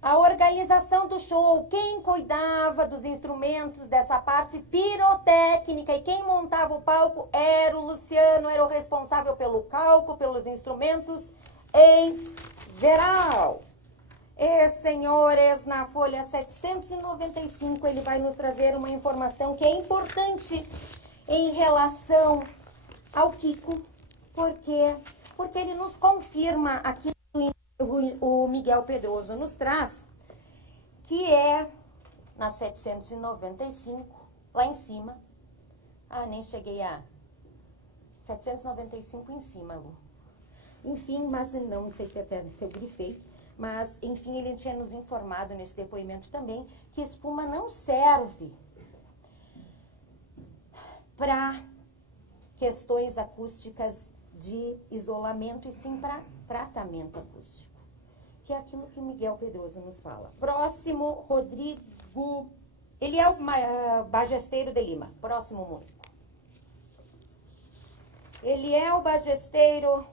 a organização do show, quem cuidava dos instrumentos dessa parte pirotécnica e quem montava o palco era o Luciano, era o responsável pelo cálculo, pelos instrumentos em geral. E, senhores, na folha 795, ele vai nos trazer uma informação que é importante em relação ao Kiko. Por quê? Porque ele nos confirma aqui, o Miguel Pedroso nos traz, que é na 795, lá em cima. Nem cheguei a 795 em cima, Lu. Enfim, mas não sei se até se eu grifei, mas enfim, ele tinha nos informado nesse depoimento também que espuma não serve para questões acústicas de isolamento e sim para tratamento acústico, que é aquilo que o Miguel Pedroso nos fala. Próximo, Rodrigo, ele é o Bagesteiro de Lima, próximo músico. Ele é o Bagesteiro,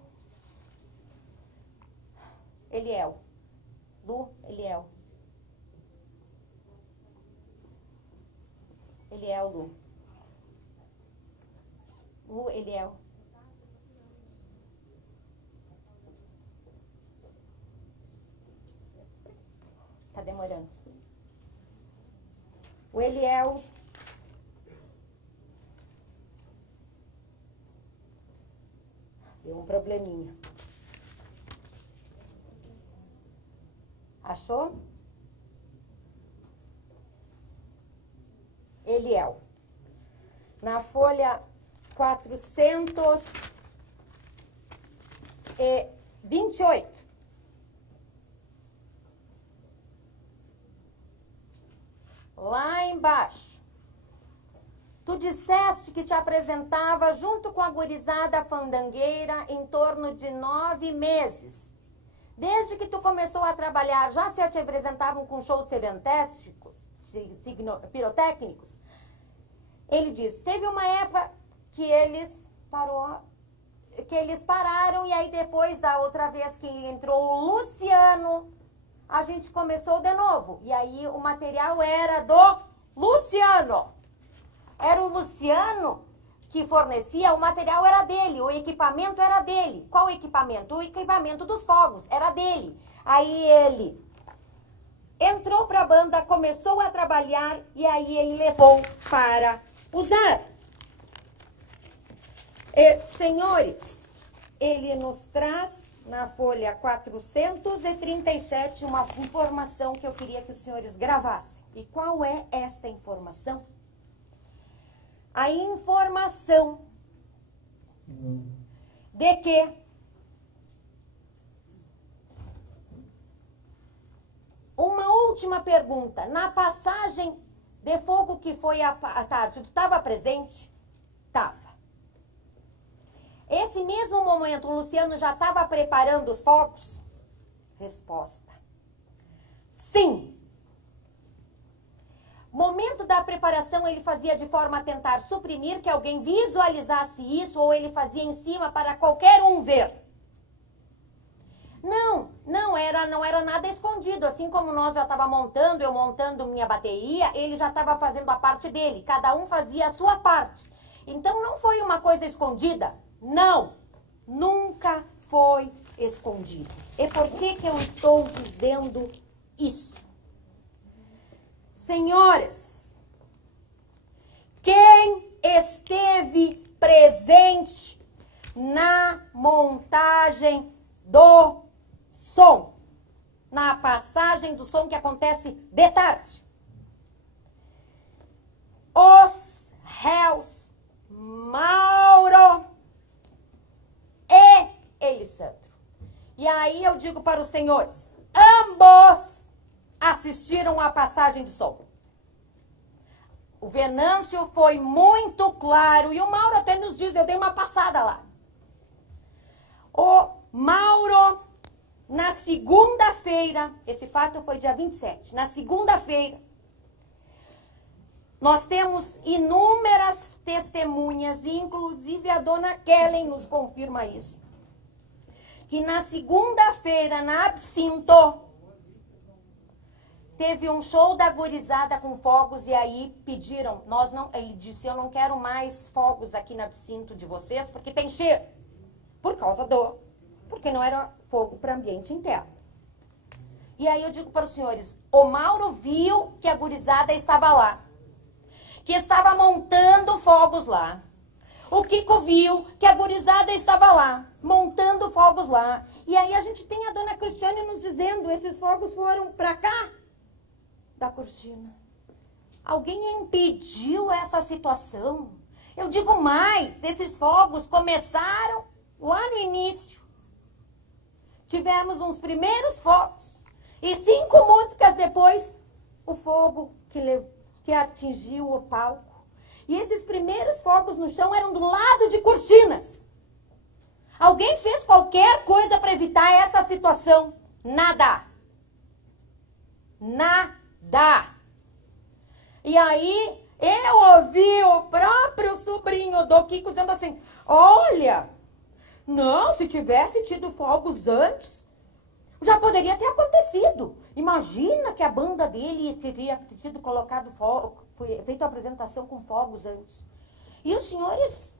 Eliel, Lu, Eliel, Lu, Eliel. Tá demorando. O Eliel deu um probleminha. Achou? Eliel. Na folha 428. Lá embaixo. Tu disseste que te apresentava junto com a gurizada fandangueira em torno de 9 meses. Desde que tu começou a trabalhar, já se te apresentavam com shows pirotécnicos? Ele diz, teve uma época que eles pararam e aí depois da outra vez que entrou o Luciano, a gente começou de novo. E aí o material era do Luciano. Era o Luciano que fornecia, o material era dele, o equipamento era dele. Qual equipamento? O equipamento dos fogos, era dele. Aí ele entrou para a banda, começou a trabalhar e aí ele levou para usar. Senhores, ele nos traz na folha 437 uma informação que eu queria que os senhores gravassem. E qual é esta informação? A informação de que uma última pergunta. Na passagem de fogo que foi à tarde, tu estava presente? Estava. Esse mesmo momento, o Luciano já estava preparando os fogos? Resposta. Sim. Momento da preparação, ele fazia de forma a tentar suprimir que alguém visualizasse isso, ou ele fazia em cima para qualquer um ver. Não era nada escondido. Assim como nós já estava montando, eu montando minha bateria, ele já estava fazendo a parte dele. Cada um fazia a sua parte. Então não foi uma coisa escondida. Não, nunca foi escondido. E por que eu estou dizendo isso? Senhores, quem esteve presente na montagem do som, na passagem do som que acontece de tarde? Os réus Mauro e Elisandro. E aí eu digo para os senhores, ambos assistiram à passagem de som. O Venâncio foi muito claro, e o Mauro até nos diz, eu dei uma passada lá. O Mauro, na segunda-feira, esse fato foi dia 27, na segunda-feira, nós temos inúmeras testemunhas, e inclusive a dona Kellen nos confirma isso, que na segunda-feira, na Absinto, teve um show da gurizada com fogos, e aí pediram, ele disse, eu não quero mais fogos aqui na Absinto de vocês, porque tem cheiro, porque não era fogo para ambiente interno. E aí eu digo para os senhores, o Mauro viu que a gurizada estava lá, que estava montando fogos lá. O Kiko viu que a gurizada estava lá, montando fogos lá. E aí a gente tem a dona Cristiane nos dizendo, esses fogos foram para cá da cortina. Alguém impediu essa situação? Eu digo mais, esses fogos começaram lá no início. Tivemos uns primeiros fogos. E 5 músicas depois, o fogo que atingiu o palco. E esses primeiros fogos no chão eram do lado de cortinas. Alguém fez qualquer coisa para evitar essa situação? Nada. Nada. E aí, eu ouvi o próprio sobrinho do Kiko dizendo assim, olha, não, se tivesse tido fogos antes, já poderia ter acontecido. Imagina que a banda dele teria tido colocado fogo, feito a apresentação com fogos antes. E os senhores,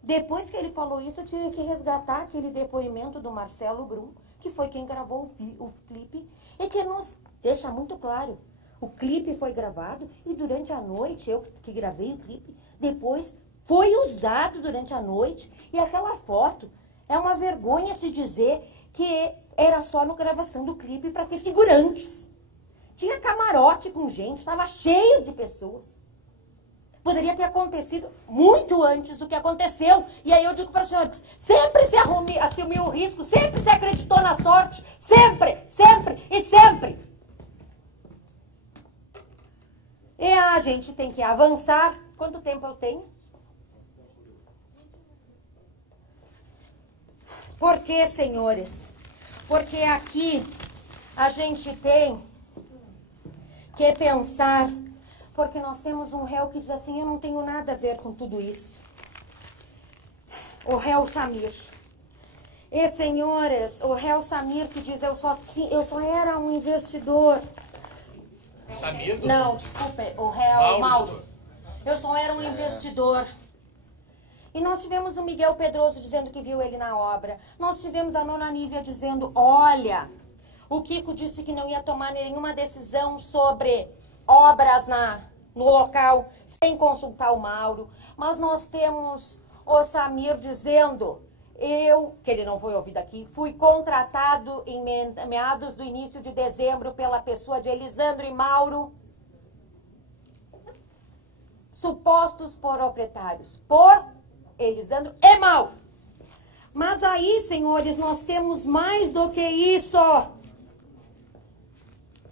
depois que ele falou isso, eu tive que resgatar aquele depoimento do Marcelo Brum, que foi quem gravou o clipe, e que nos deixa muito claro. O clipe foi gravado e durante a noite, eu que gravei o clipe, depois foi usado durante a noite. E aquela foto é uma vergonha se dizer que era só na gravação do clipe para ter figurantes. Tinha camarote com gente, estava cheio de pessoas. Poderia ter acontecido muito antes do que aconteceu. E aí eu digo para os senhores, sempre se assumiu o risco, sempre se acreditou na sorte, sempre, sempre e sempre. E a gente tem que avançar. Quanto tempo eu tenho? Por que, senhores? Porque aqui a gente tem que pensar, porque nós temos um réu que diz assim, eu não tenho nada a ver com tudo isso. O réu Samir. E, senhores, o réu Samir que diz, eu só era um investidor. Samir? Não, desculpe, o réu Mauro. Eu só era um investidor. E nós tivemos o Miguel Pedroso dizendo que viu ele na obra. Nós tivemos a Nona Nívia dizendo, olha, o Kiko disse que não ia tomar nenhuma decisão sobre obras no local, sem consultar o Mauro. Mas nós temos o Samir dizendo, que ele não foi ouvido aqui, fui contratado em meados do início de dezembro pela pessoa de Elisandro e Mauro, supostos proprietários, por Elisandro e Mauro. Mas aí, senhores, nós temos mais do que isso.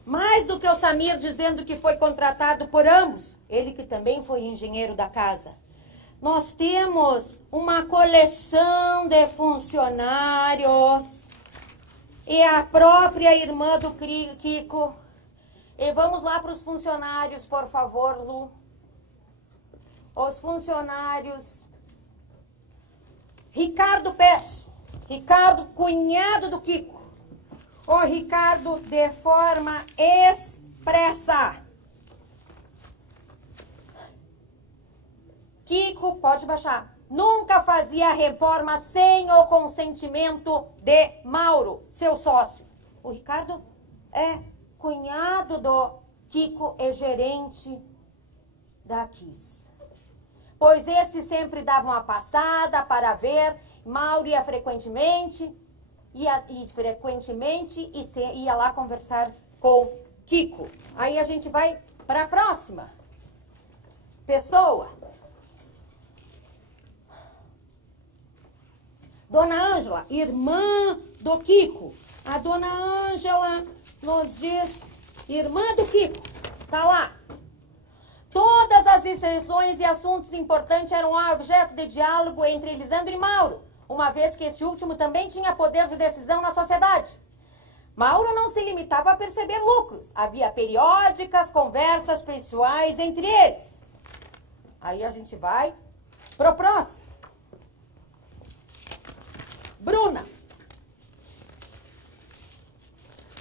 Mais do que o Samir dizendo que foi contratado por ambos. Ele que também foi engenheiro da casa. Nós temos uma coleção de funcionários. E a própria irmã do Kiko. E vamos lá para os funcionários, por favor, Lu. Os funcionários... Ricardo Pérez, Ricardo, cunhado do Kiko. O Ricardo, de forma expressa. Kiko, pode baixar. Nunca fazia reforma sem o consentimento de Mauro, seu sócio. O Ricardo é cunhado do Kiko é gerente da Kiss. Pois esses sempre davam a passada para ver, Mauro ia frequentemente, ia lá conversar com Kiko. Aí a gente vai para a próxima pessoa. Dona Ângela, irmã do Kiko. A Dona Ângela nos diz, irmã do Kiko, tá lá. Todas as exceções e assuntos importantes eram objeto de diálogo entre Elisandro e Mauro, uma vez que este último também tinha poder de decisão na sociedade. Mauro não se limitava a perceber lucros. Havia periódicas conversas pessoais entre eles. Aí a gente vai pro próximo. Bruna.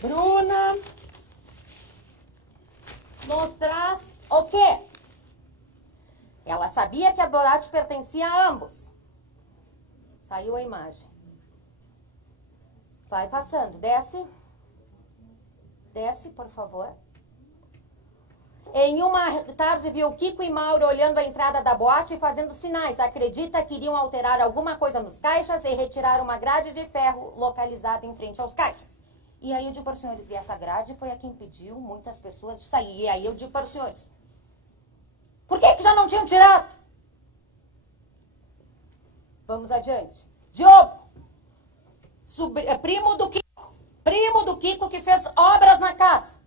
Bruna nos traz o quê? Ela sabia que a boate pertencia a ambos. Saiu a imagem. Vai passando. Desce. Desce, por favor. Em uma tarde viu Kiko e Mauro olhando a entrada da boate e fazendo sinais. Acredita que iriam alterar alguma coisa nos caixas e retirar uma grade de ferro localizada em frente aos caixas. E aí eu digo para os senhores, e essa grade foi a que impediu muitas pessoas de sair. E aí eu digo para os senhores, por que já não tinham tirado? Vamos adiante. Diogo, primo do Kiko que fez obras na casa.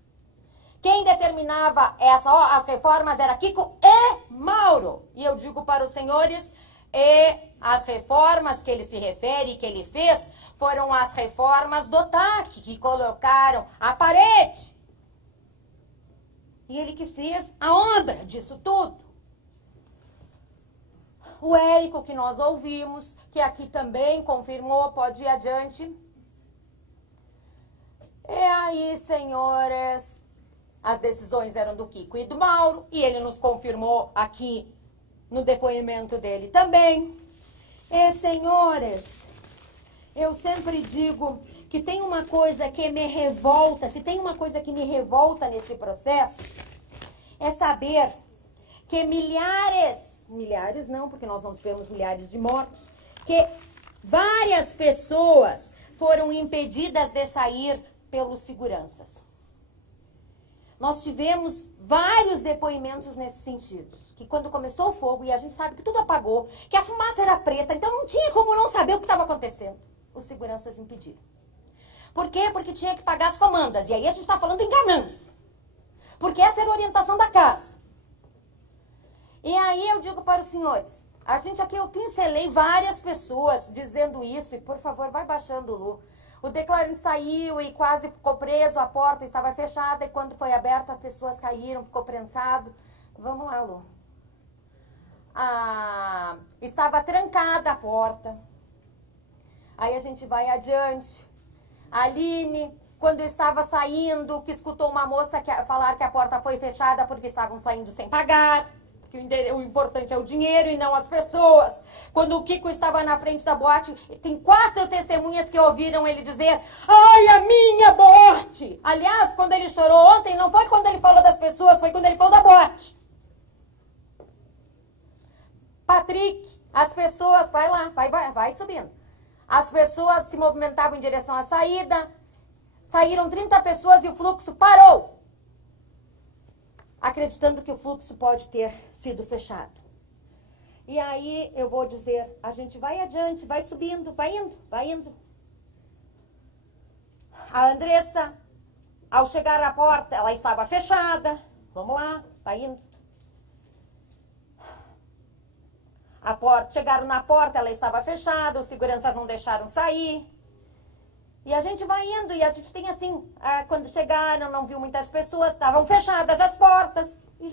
Quem determinava as reformas era Kiko e Mauro. E eu digo para os senhores, as reformas que ele se refere, que ele fez, foram as reformas do TAC, que colocaram a parede. E ele que fez a obra disso tudo. O Érico, que nós ouvimos, que aqui também confirmou, pode ir adiante. E aí, senhores, as decisões eram do Kiko e do Mauro, e ele nos confirmou aqui no depoimento dele também. E, senhores, eu sempre digo que tem uma coisa que me revolta, se tem uma coisa que me revolta nesse processo, é saber que milhares não, porque nós não tivemos milhares de mortos, que várias pessoas foram impedidas de sair pelos seguranças. Nós tivemos vários depoimentos nesse sentido. Que quando começou o fogo, e a gente sabe que tudo apagou, que a fumaça era preta, então não tinha como não saber o que estava acontecendo. Os seguranças impediram. Por quê? Porque tinha que pagar as comandas. E aí a gente está falando em ganância. Porque essa era a orientação da casa. E aí eu digo para os senhores, a gente aqui, eu pincelei várias pessoas dizendo isso, e por favor, vai baixando, Lu. O declarante saiu e quase ficou preso, a porta estava fechada, e quando foi aberta, as pessoas caíram, ficou prensado. Vamos lá, Lu. Estava trancada a porta. Aí a gente vai adiante. A Aline, quando estava saindo, que escutou uma moça falar que a porta foi fechada porque estavam saindo sem pagar. Que o importante é o dinheiro e não as pessoas. Quando o Kiko estava na frente da boate, tem 4 testemunhas que ouviram ele dizer: ai, a minha boate! Aliás, quando ele chorou ontem, não foi quando ele falou das pessoas, foi quando ele falou da boate. Patrick, as pessoas, vai lá, vai subindo. As pessoas se movimentavam em direção à saída, saíram 30 pessoas e o fluxo parou. Acreditando que o fluxo pode ter sido fechado. E aí eu vou dizer, a gente vai adiante, vai subindo, vai indo. A Andressa, ao chegar à porta, ela estava fechada. Vamos lá, vai indo. Chegaram na porta, ela estava fechada, os seguranças não deixaram sair. E a gente vai indo, e a gente tem assim, quando chegaram, não viu muitas pessoas, estavam fechadas as portas. E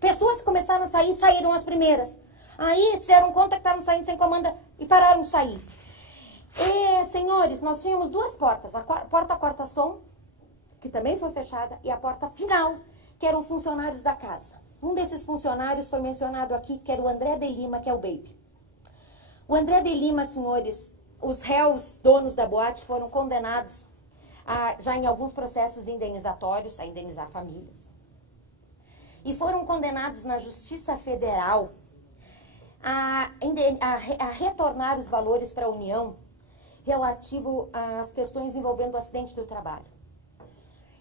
pessoas começaram a sair, saíram as primeiras. Aí se deram conta que estavam saindo sem comanda e pararam de sair. E, senhores, nós tínhamos 2 portas. A porta quarta-som, que também foi fechada, e a porta final, que eram funcionários da casa. Um desses funcionários foi mencionado aqui, que era o André de Lima, que é o Baby. O André de Lima, senhores, os réus, donos da boate, foram condenados já em alguns processos indenizatórios, a indenizar famílias. e foram condenados na Justiça Federal a retornar os valores para a União relativo às questões envolvendo o acidente do trabalho.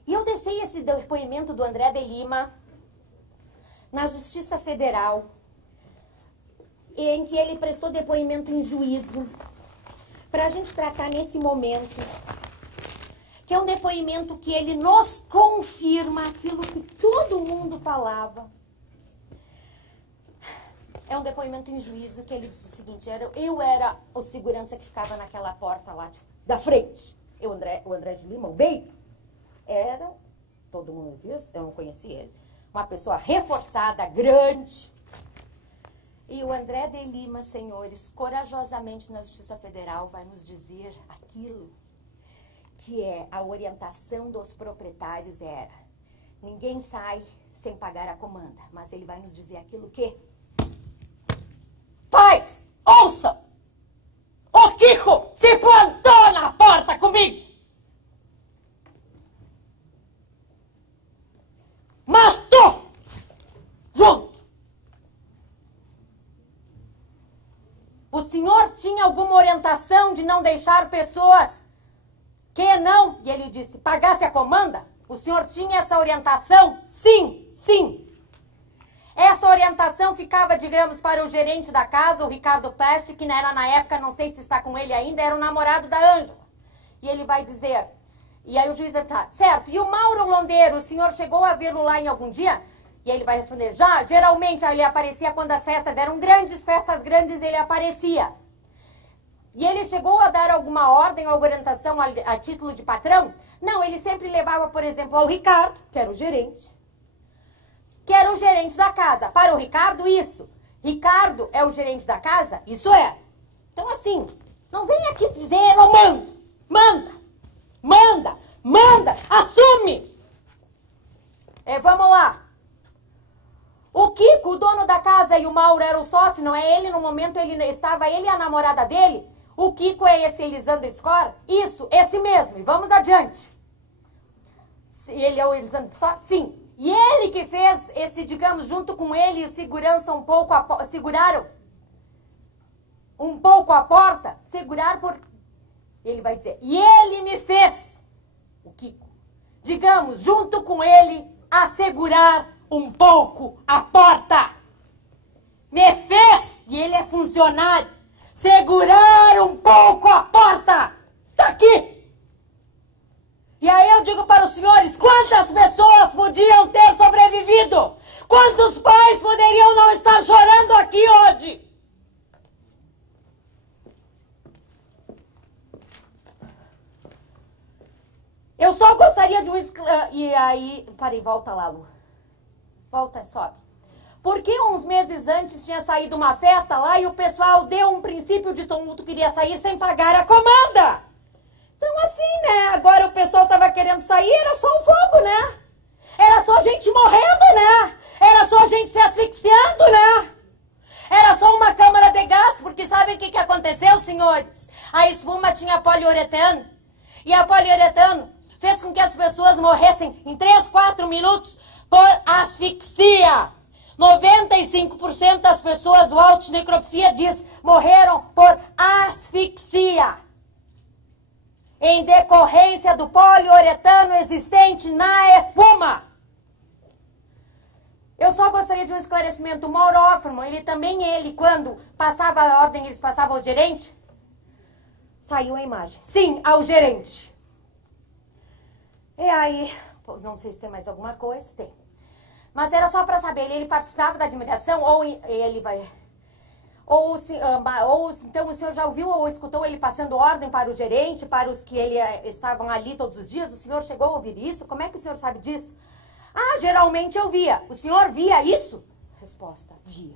E eu deixei esse depoimento do André de Lima na Justiça Federal, em que ele prestou depoimento em juízo, para a gente tratar nesse momento, que é um depoimento que ele nos confirma aquilo que todo mundo falava. É um depoimento em juízo que ele disse o seguinte: eu era o segurança que ficava naquela porta lá da frente. O André de Lima, o bem, era, todo mundo diz, eu não conheci ele, uma pessoa reforçada, grande. E o André de Lima, senhores, corajosamente na Justiça Federal vai nos dizer aquilo que é a orientação dos proprietários era: ninguém sai sem pagar a comanda, mas ele vai nos dizer aquilo que pais, ouçam! O Kiko se plantou na porta comigo! Matou! Junto! O senhor tinha alguma orientação de não deixar pessoas que não, e ele disse, pagasse a comanda? O senhor tinha essa orientação? Sim, sim. Essa orientação ficava, digamos, para o gerente da casa, o Ricardo Peste, que era na época, não sei se está com ele ainda, era o namorado da Ângela. E ele vai dizer, e aí o juiz vai falar, certo, e o Mauro Londeiro, o senhor chegou a vê-lo lá em algum dia? E ele vai responder, já, geralmente ele aparecia quando as festas eram grandes, festas grandes ele aparecia. E ele chegou a dar alguma ordem, alguma orientação a título de patrão? Não, ele sempre levava, por exemplo, ao Ricardo, que era o gerente da casa. Para o Ricardo, isso. Ricardo é o gerente da casa? Isso é. Então, assim, não vem aqui dizer, não manda, assume. Vamos lá. O Kiko, o dono da casa, e o Mauro era o sócio, não é ele? No momento estava ele e a namorada dele. O Kiko é esse Elisandro Score? Isso, esse mesmo. E vamos adiante. Ele é o Elisandro Score? Sim. E ele que fez esse, digamos, junto com ele, o segurança seguraram um pouco a porta, ele vai dizer, e ele me fez, o Kiko, digamos, junto com ele, assegurar um pouco a porta. Me fez, e ele é funcionário, segurar um pouco a porta. Tá aqui. E aí eu digo para os senhores, quantas pessoas podiam ter sobrevivido? Quantos pais poderiam não estar chorando aqui hoje? Eu só gostaria de e aí, parei, volta lá, Lu. Volta, sobe. Porque uns meses antes tinha saído uma festa lá e o pessoal deu um princípio de tumulto, queria sair sem pagar a comanda. Então assim, né? Agora o pessoal tava querendo sair, era só um fogo, né? Era só gente morrendo, né? Era só gente se asfixiando, né? Era só uma câmara de gás, porque sabem o que aconteceu, senhores? A espuma tinha poliuretano. E a poliuretano fez com que as pessoas morressem em 3, 4 minutos por asfixia. 95% das pessoas, o autonecropsia diz, morreram por asfixia. Em decorrência do poliuretano existente na espuma. Eu só gostaria de um esclarecimento. O Mauro Offerman, quando passava a ordem, eles passavam ao gerente? Saiu a imagem. Sim, ao gerente. E aí, não sei se tem mais alguma coisa, tem. Mas era só para saber, ele participava da admiração ou ele vai... Ou então o senhor já ouviu ou escutou ele passando ordem para o gerente, para os que estavam ali todos os dias? O senhor chegou a ouvir isso? Como é que o senhor sabe disso? Ah, geralmente eu via. O senhor via isso? Resposta, via.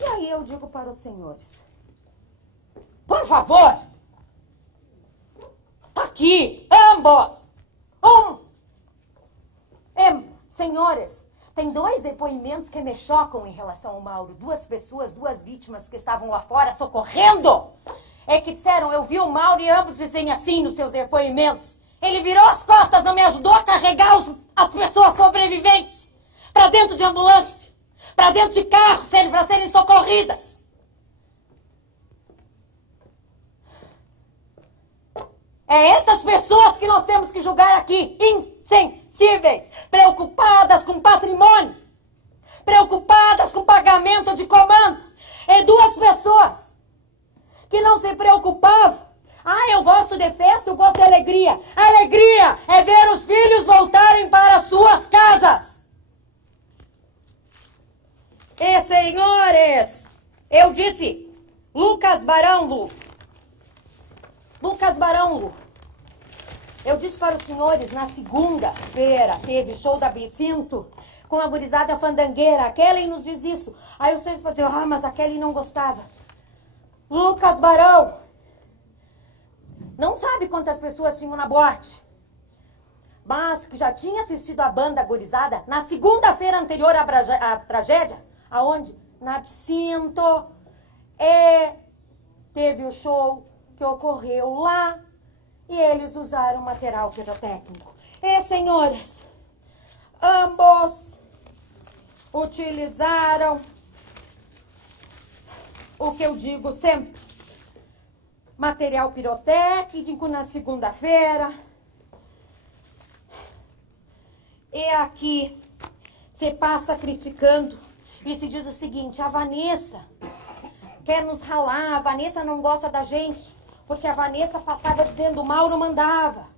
E aí eu digo para os senhores, por favor, tá aqui, ambos. Senhores, tem 2 depoimentos que me chocam em relação ao Mauro. 2 pessoas, 2 vítimas que estavam lá fora socorrendo. É que disseram, eu vi o Mauro e ambos dizem assim nos seus depoimentos. Ele virou as costas, não me ajudou a carregar as pessoas sobreviventes. para dentro de ambulância, para dentro de carro, para serem socorridas. É essas pessoas que nós temos que julgar aqui, insensíveis, preocupadas com patrimônio, preocupadas com pagamento de comando. É duas pessoas que não se preocupavam. Ah, eu gosto de festa, eu gosto de alegria. Alegria é ver os filhos voltarem para suas casas. E, senhores, eu disse, Lucas Barão Lu, eu disse para os senhores, na segunda-feira teve show da Bicinto com a gurizada fandangueira. A Kelly nos diz isso. Aí os senhores podem dizer, mas a Kelly não gostava. Lucas Barão não sabe quantas pessoas tinham na boate, mas que já tinha assistido a banda gurizada na segunda-feira anterior à tragédia, aonde? Na Bicinto. Teve o show que ocorreu lá e eles usaram material pirotécnico. E, senhoras, ambos utilizaram o que eu digo sempre, material pirotécnico na segunda-feira. E aqui se passa criticando e se diz o seguinte, a Vanessa quer nos ralar, a Vanessa não gosta da gente, porque a Vanessa passava dizendo, o Mauro mandava.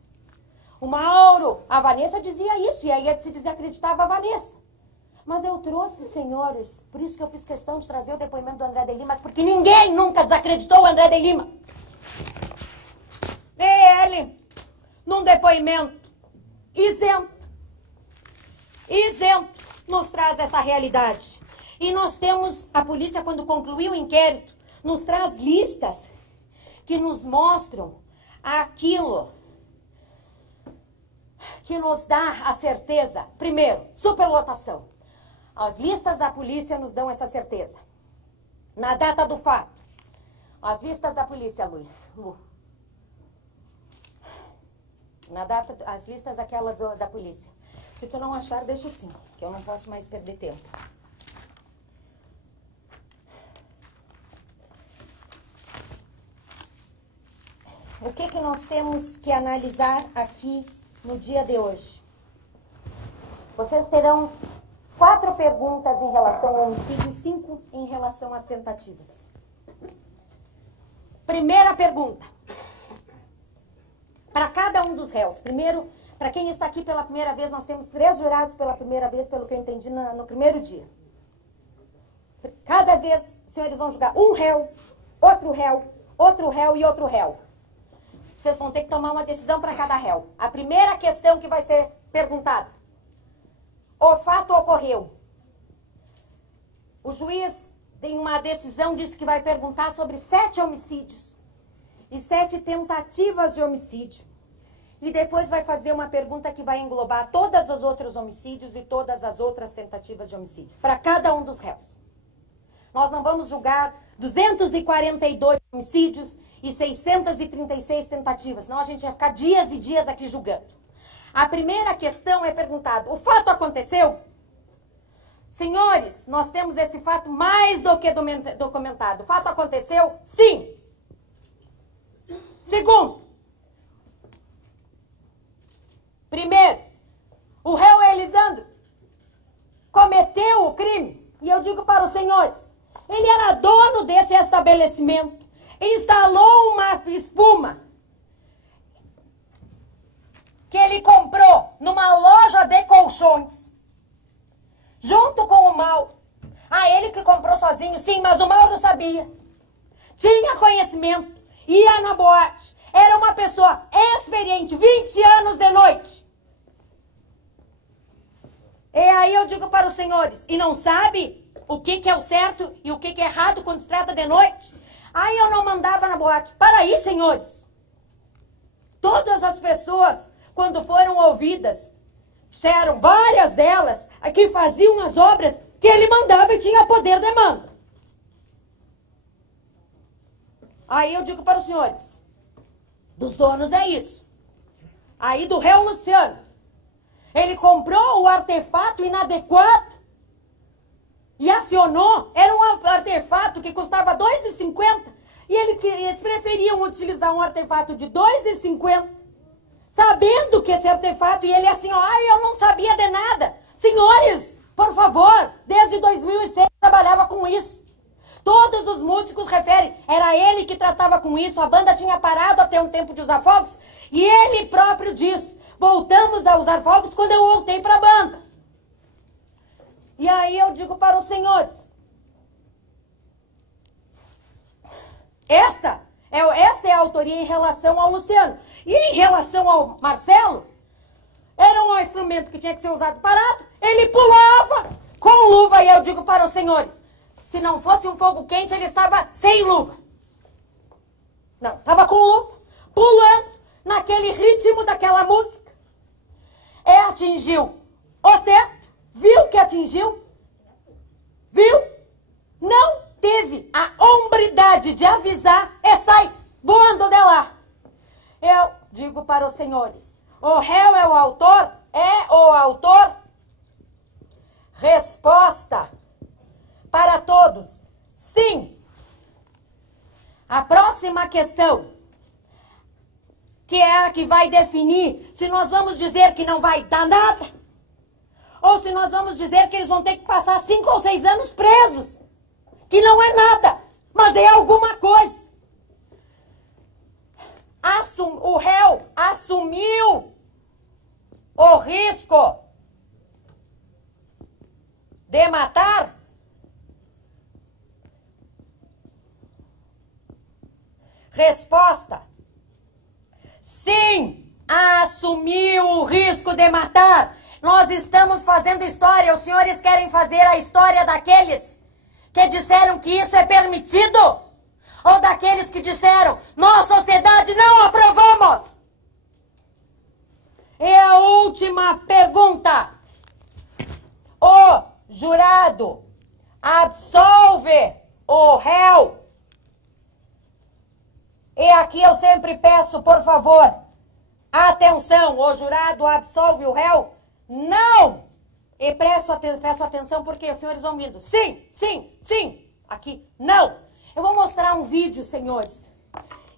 A Vanessa dizia isso, e aí se desacreditava a Vanessa. Mas eu trouxe, senhores, por isso que eu fiz questão de trazer o depoimento do André de Lima, porque ninguém nunca desacreditou o André de Lima. E ele, num depoimento isento, nos traz essa realidade. E nós temos, a polícia, quando concluiu o inquérito, nos traz listas que nos mostram aquilo que nos dá a certeza. Primeiro, superlotação. As listas da polícia nos dão essa certeza. Na data do fato, as listas da polícia, Lu. Na data, as listas daquela da polícia. Se tu não achar, deixa assim, que eu não posso mais perder tempo. O que nós temos que analisar aqui no dia de hoje? Vocês terão 4 perguntas em relação ao homicídio e 5 em relação às tentativas. Primeira pergunta. Para cada um dos réus. Primeiro, para quem está aqui pela primeira vez, nós temos 3 jurados pela primeira vez, pelo que eu entendi no primeiro dia. Cada vez, os senhores vão julgar um réu, outro réu, outro réu e outro réu. Vocês vão ter que tomar uma decisão para cada réu. A primeira questão que vai ser perguntada. O fato ocorreu. O juiz, em uma decisão, disse que vai perguntar sobre 7 homicídios e 7 tentativas de homicídio. E depois vai fazer uma pergunta que vai englobar todos os outros homicídios e todas as outras tentativas de homicídio. Para cada um dos réus. Nós não vamos julgar 242 homicídios e 636 tentativas. Senão a gente vai ficar dias e dias aqui julgando. A primeira questão é perguntada, o fato aconteceu? Senhores, nós temos esse fato mais do que documentado. O fato aconteceu? Sim. Segundo, primeiro, o réu Elisandro cometeu o crime. E eu digo para os senhores, ele era dono desse estabelecimento. Instalou uma espuma que ele comprou numa loja de colchões, junto com o Mauro. Ele que comprou sozinho, sim, mas o Mauro sabia. Tinha conhecimento, ia na boate. Era uma pessoa experiente, 20 anos de noite. E aí eu digo para os senhores, e não sabe o que é o certo e o que é errado quando se trata de noite? Eu não mandava na boate. Para aí, senhores. Todas as pessoas, quando foram ouvidas, disseram, várias delas, que faziam as obras que ele mandava e tinha poder de mando. Aí eu digo para os senhores, dos donos é isso. Aí do réu Luciano, ele comprou o artefato inadequado e acionou, era um artefato que custava R$2,50 e eles preferiam utilizar um artefato de R$2,50, sabendo que esse artefato, e ele assim, ó, ai, eu não sabia de nada. Senhores, por favor, desde 2006 eu trabalhava com isso. Todos os músicos referem, era ele que tratava com isso, a banda tinha parado até um tempo de usar fogos, e ele próprio diz, voltamos a usar fogos quando eu voltei para a banda. E aí eu digo para os senhores, esta é a autoria em relação ao Luciano. E em relação ao Marcelo, era um instrumento que tinha que ser usado parado, ele pulava com luva, e eu digo para os senhores, se não fosse um fogo quente, ele estava sem luva. Não, estava com luva, pulando naquele ritmo daquela música. Atingiu o teto, viu que atingiu, viu? Não teve a hombridade de avisar e sai voando de lá. Eu digo para os senhores, o réu é o autor? É o autor? Resposta para todos, sim. A próxima questão, que é a que vai definir se nós vamos dizer que não vai dar nada, ou se nós vamos dizer que eles vão ter que passar 5 ou 6 anos presos, que não é nada, mas é alguma coisa. O réu assumiu o risco de matar? Resposta: sim, assumiu o risco de matar. Nós estamos fazendo história. Os senhores querem fazer a história daqueles que disseram que isso é permitido? Ou daqueles que disseram, nós, sociedade, não aprovamos? E a última pergunta. O jurado absolve o réu? E aqui eu sempre peço, por favor, atenção, o jurado absolve o réu? Não! E peço atenção porque os senhores vão vindo. Sim, sim, sim. Aqui, não. Eu vou mostrar um vídeo, senhores.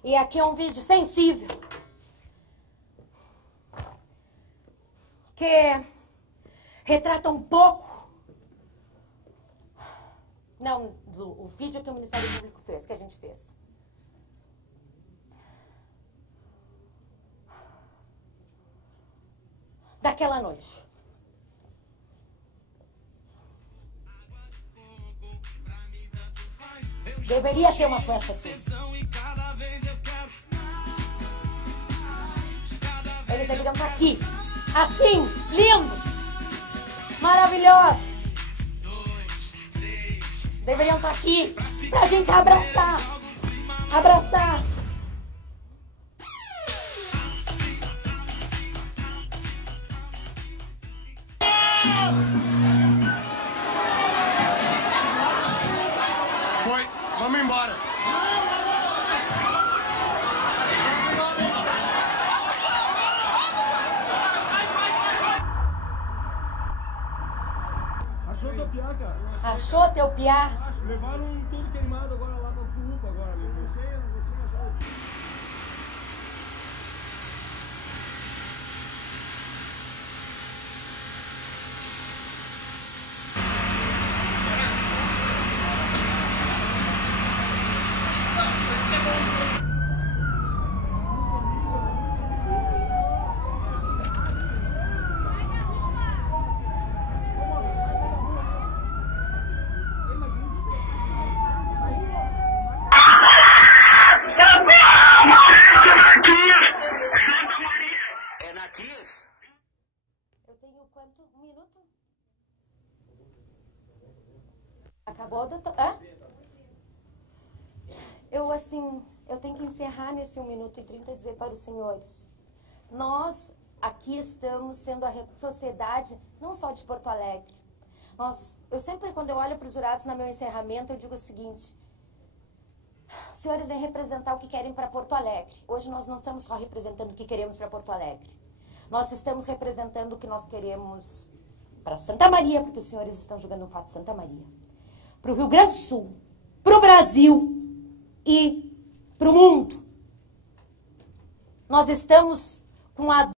E aqui é um vídeo sensível. Que retrata um pouco. Não, o vídeo que o Ministério Público fez, que a gente fez. Daquela noite. Deveria ser uma festa assim. Eles deveriam estar aqui. Assim, lindos. Maravilhosos. Deveriam estar aqui pra gente abraçar. Abraçar. Foi. Vamos embora. Achou teu piá, cara? Achou teu piá? Levaram tudo queimado agora lá pra UPA agora. Você achou? Acabou, doutor? Eu tenho que encerrar nesse 1 minuto e 30 e dizer para os senhores. Nós aqui estamos sendo a sociedade, não só de Porto Alegre. Eu sempre, quando eu olho para os jurados no meu encerramento, eu digo o seguinte. Os senhores vêm representar o que querem para Porto Alegre. Hoje nós não estamos só representando o que queremos para Porto Alegre. Nós estamos representando o que nós queremos para Santa Maria, porque os senhores estão julgando o fato de Santa Maria. para o Rio Grande do Sul, para o Brasil e para o mundo. Nós estamos com a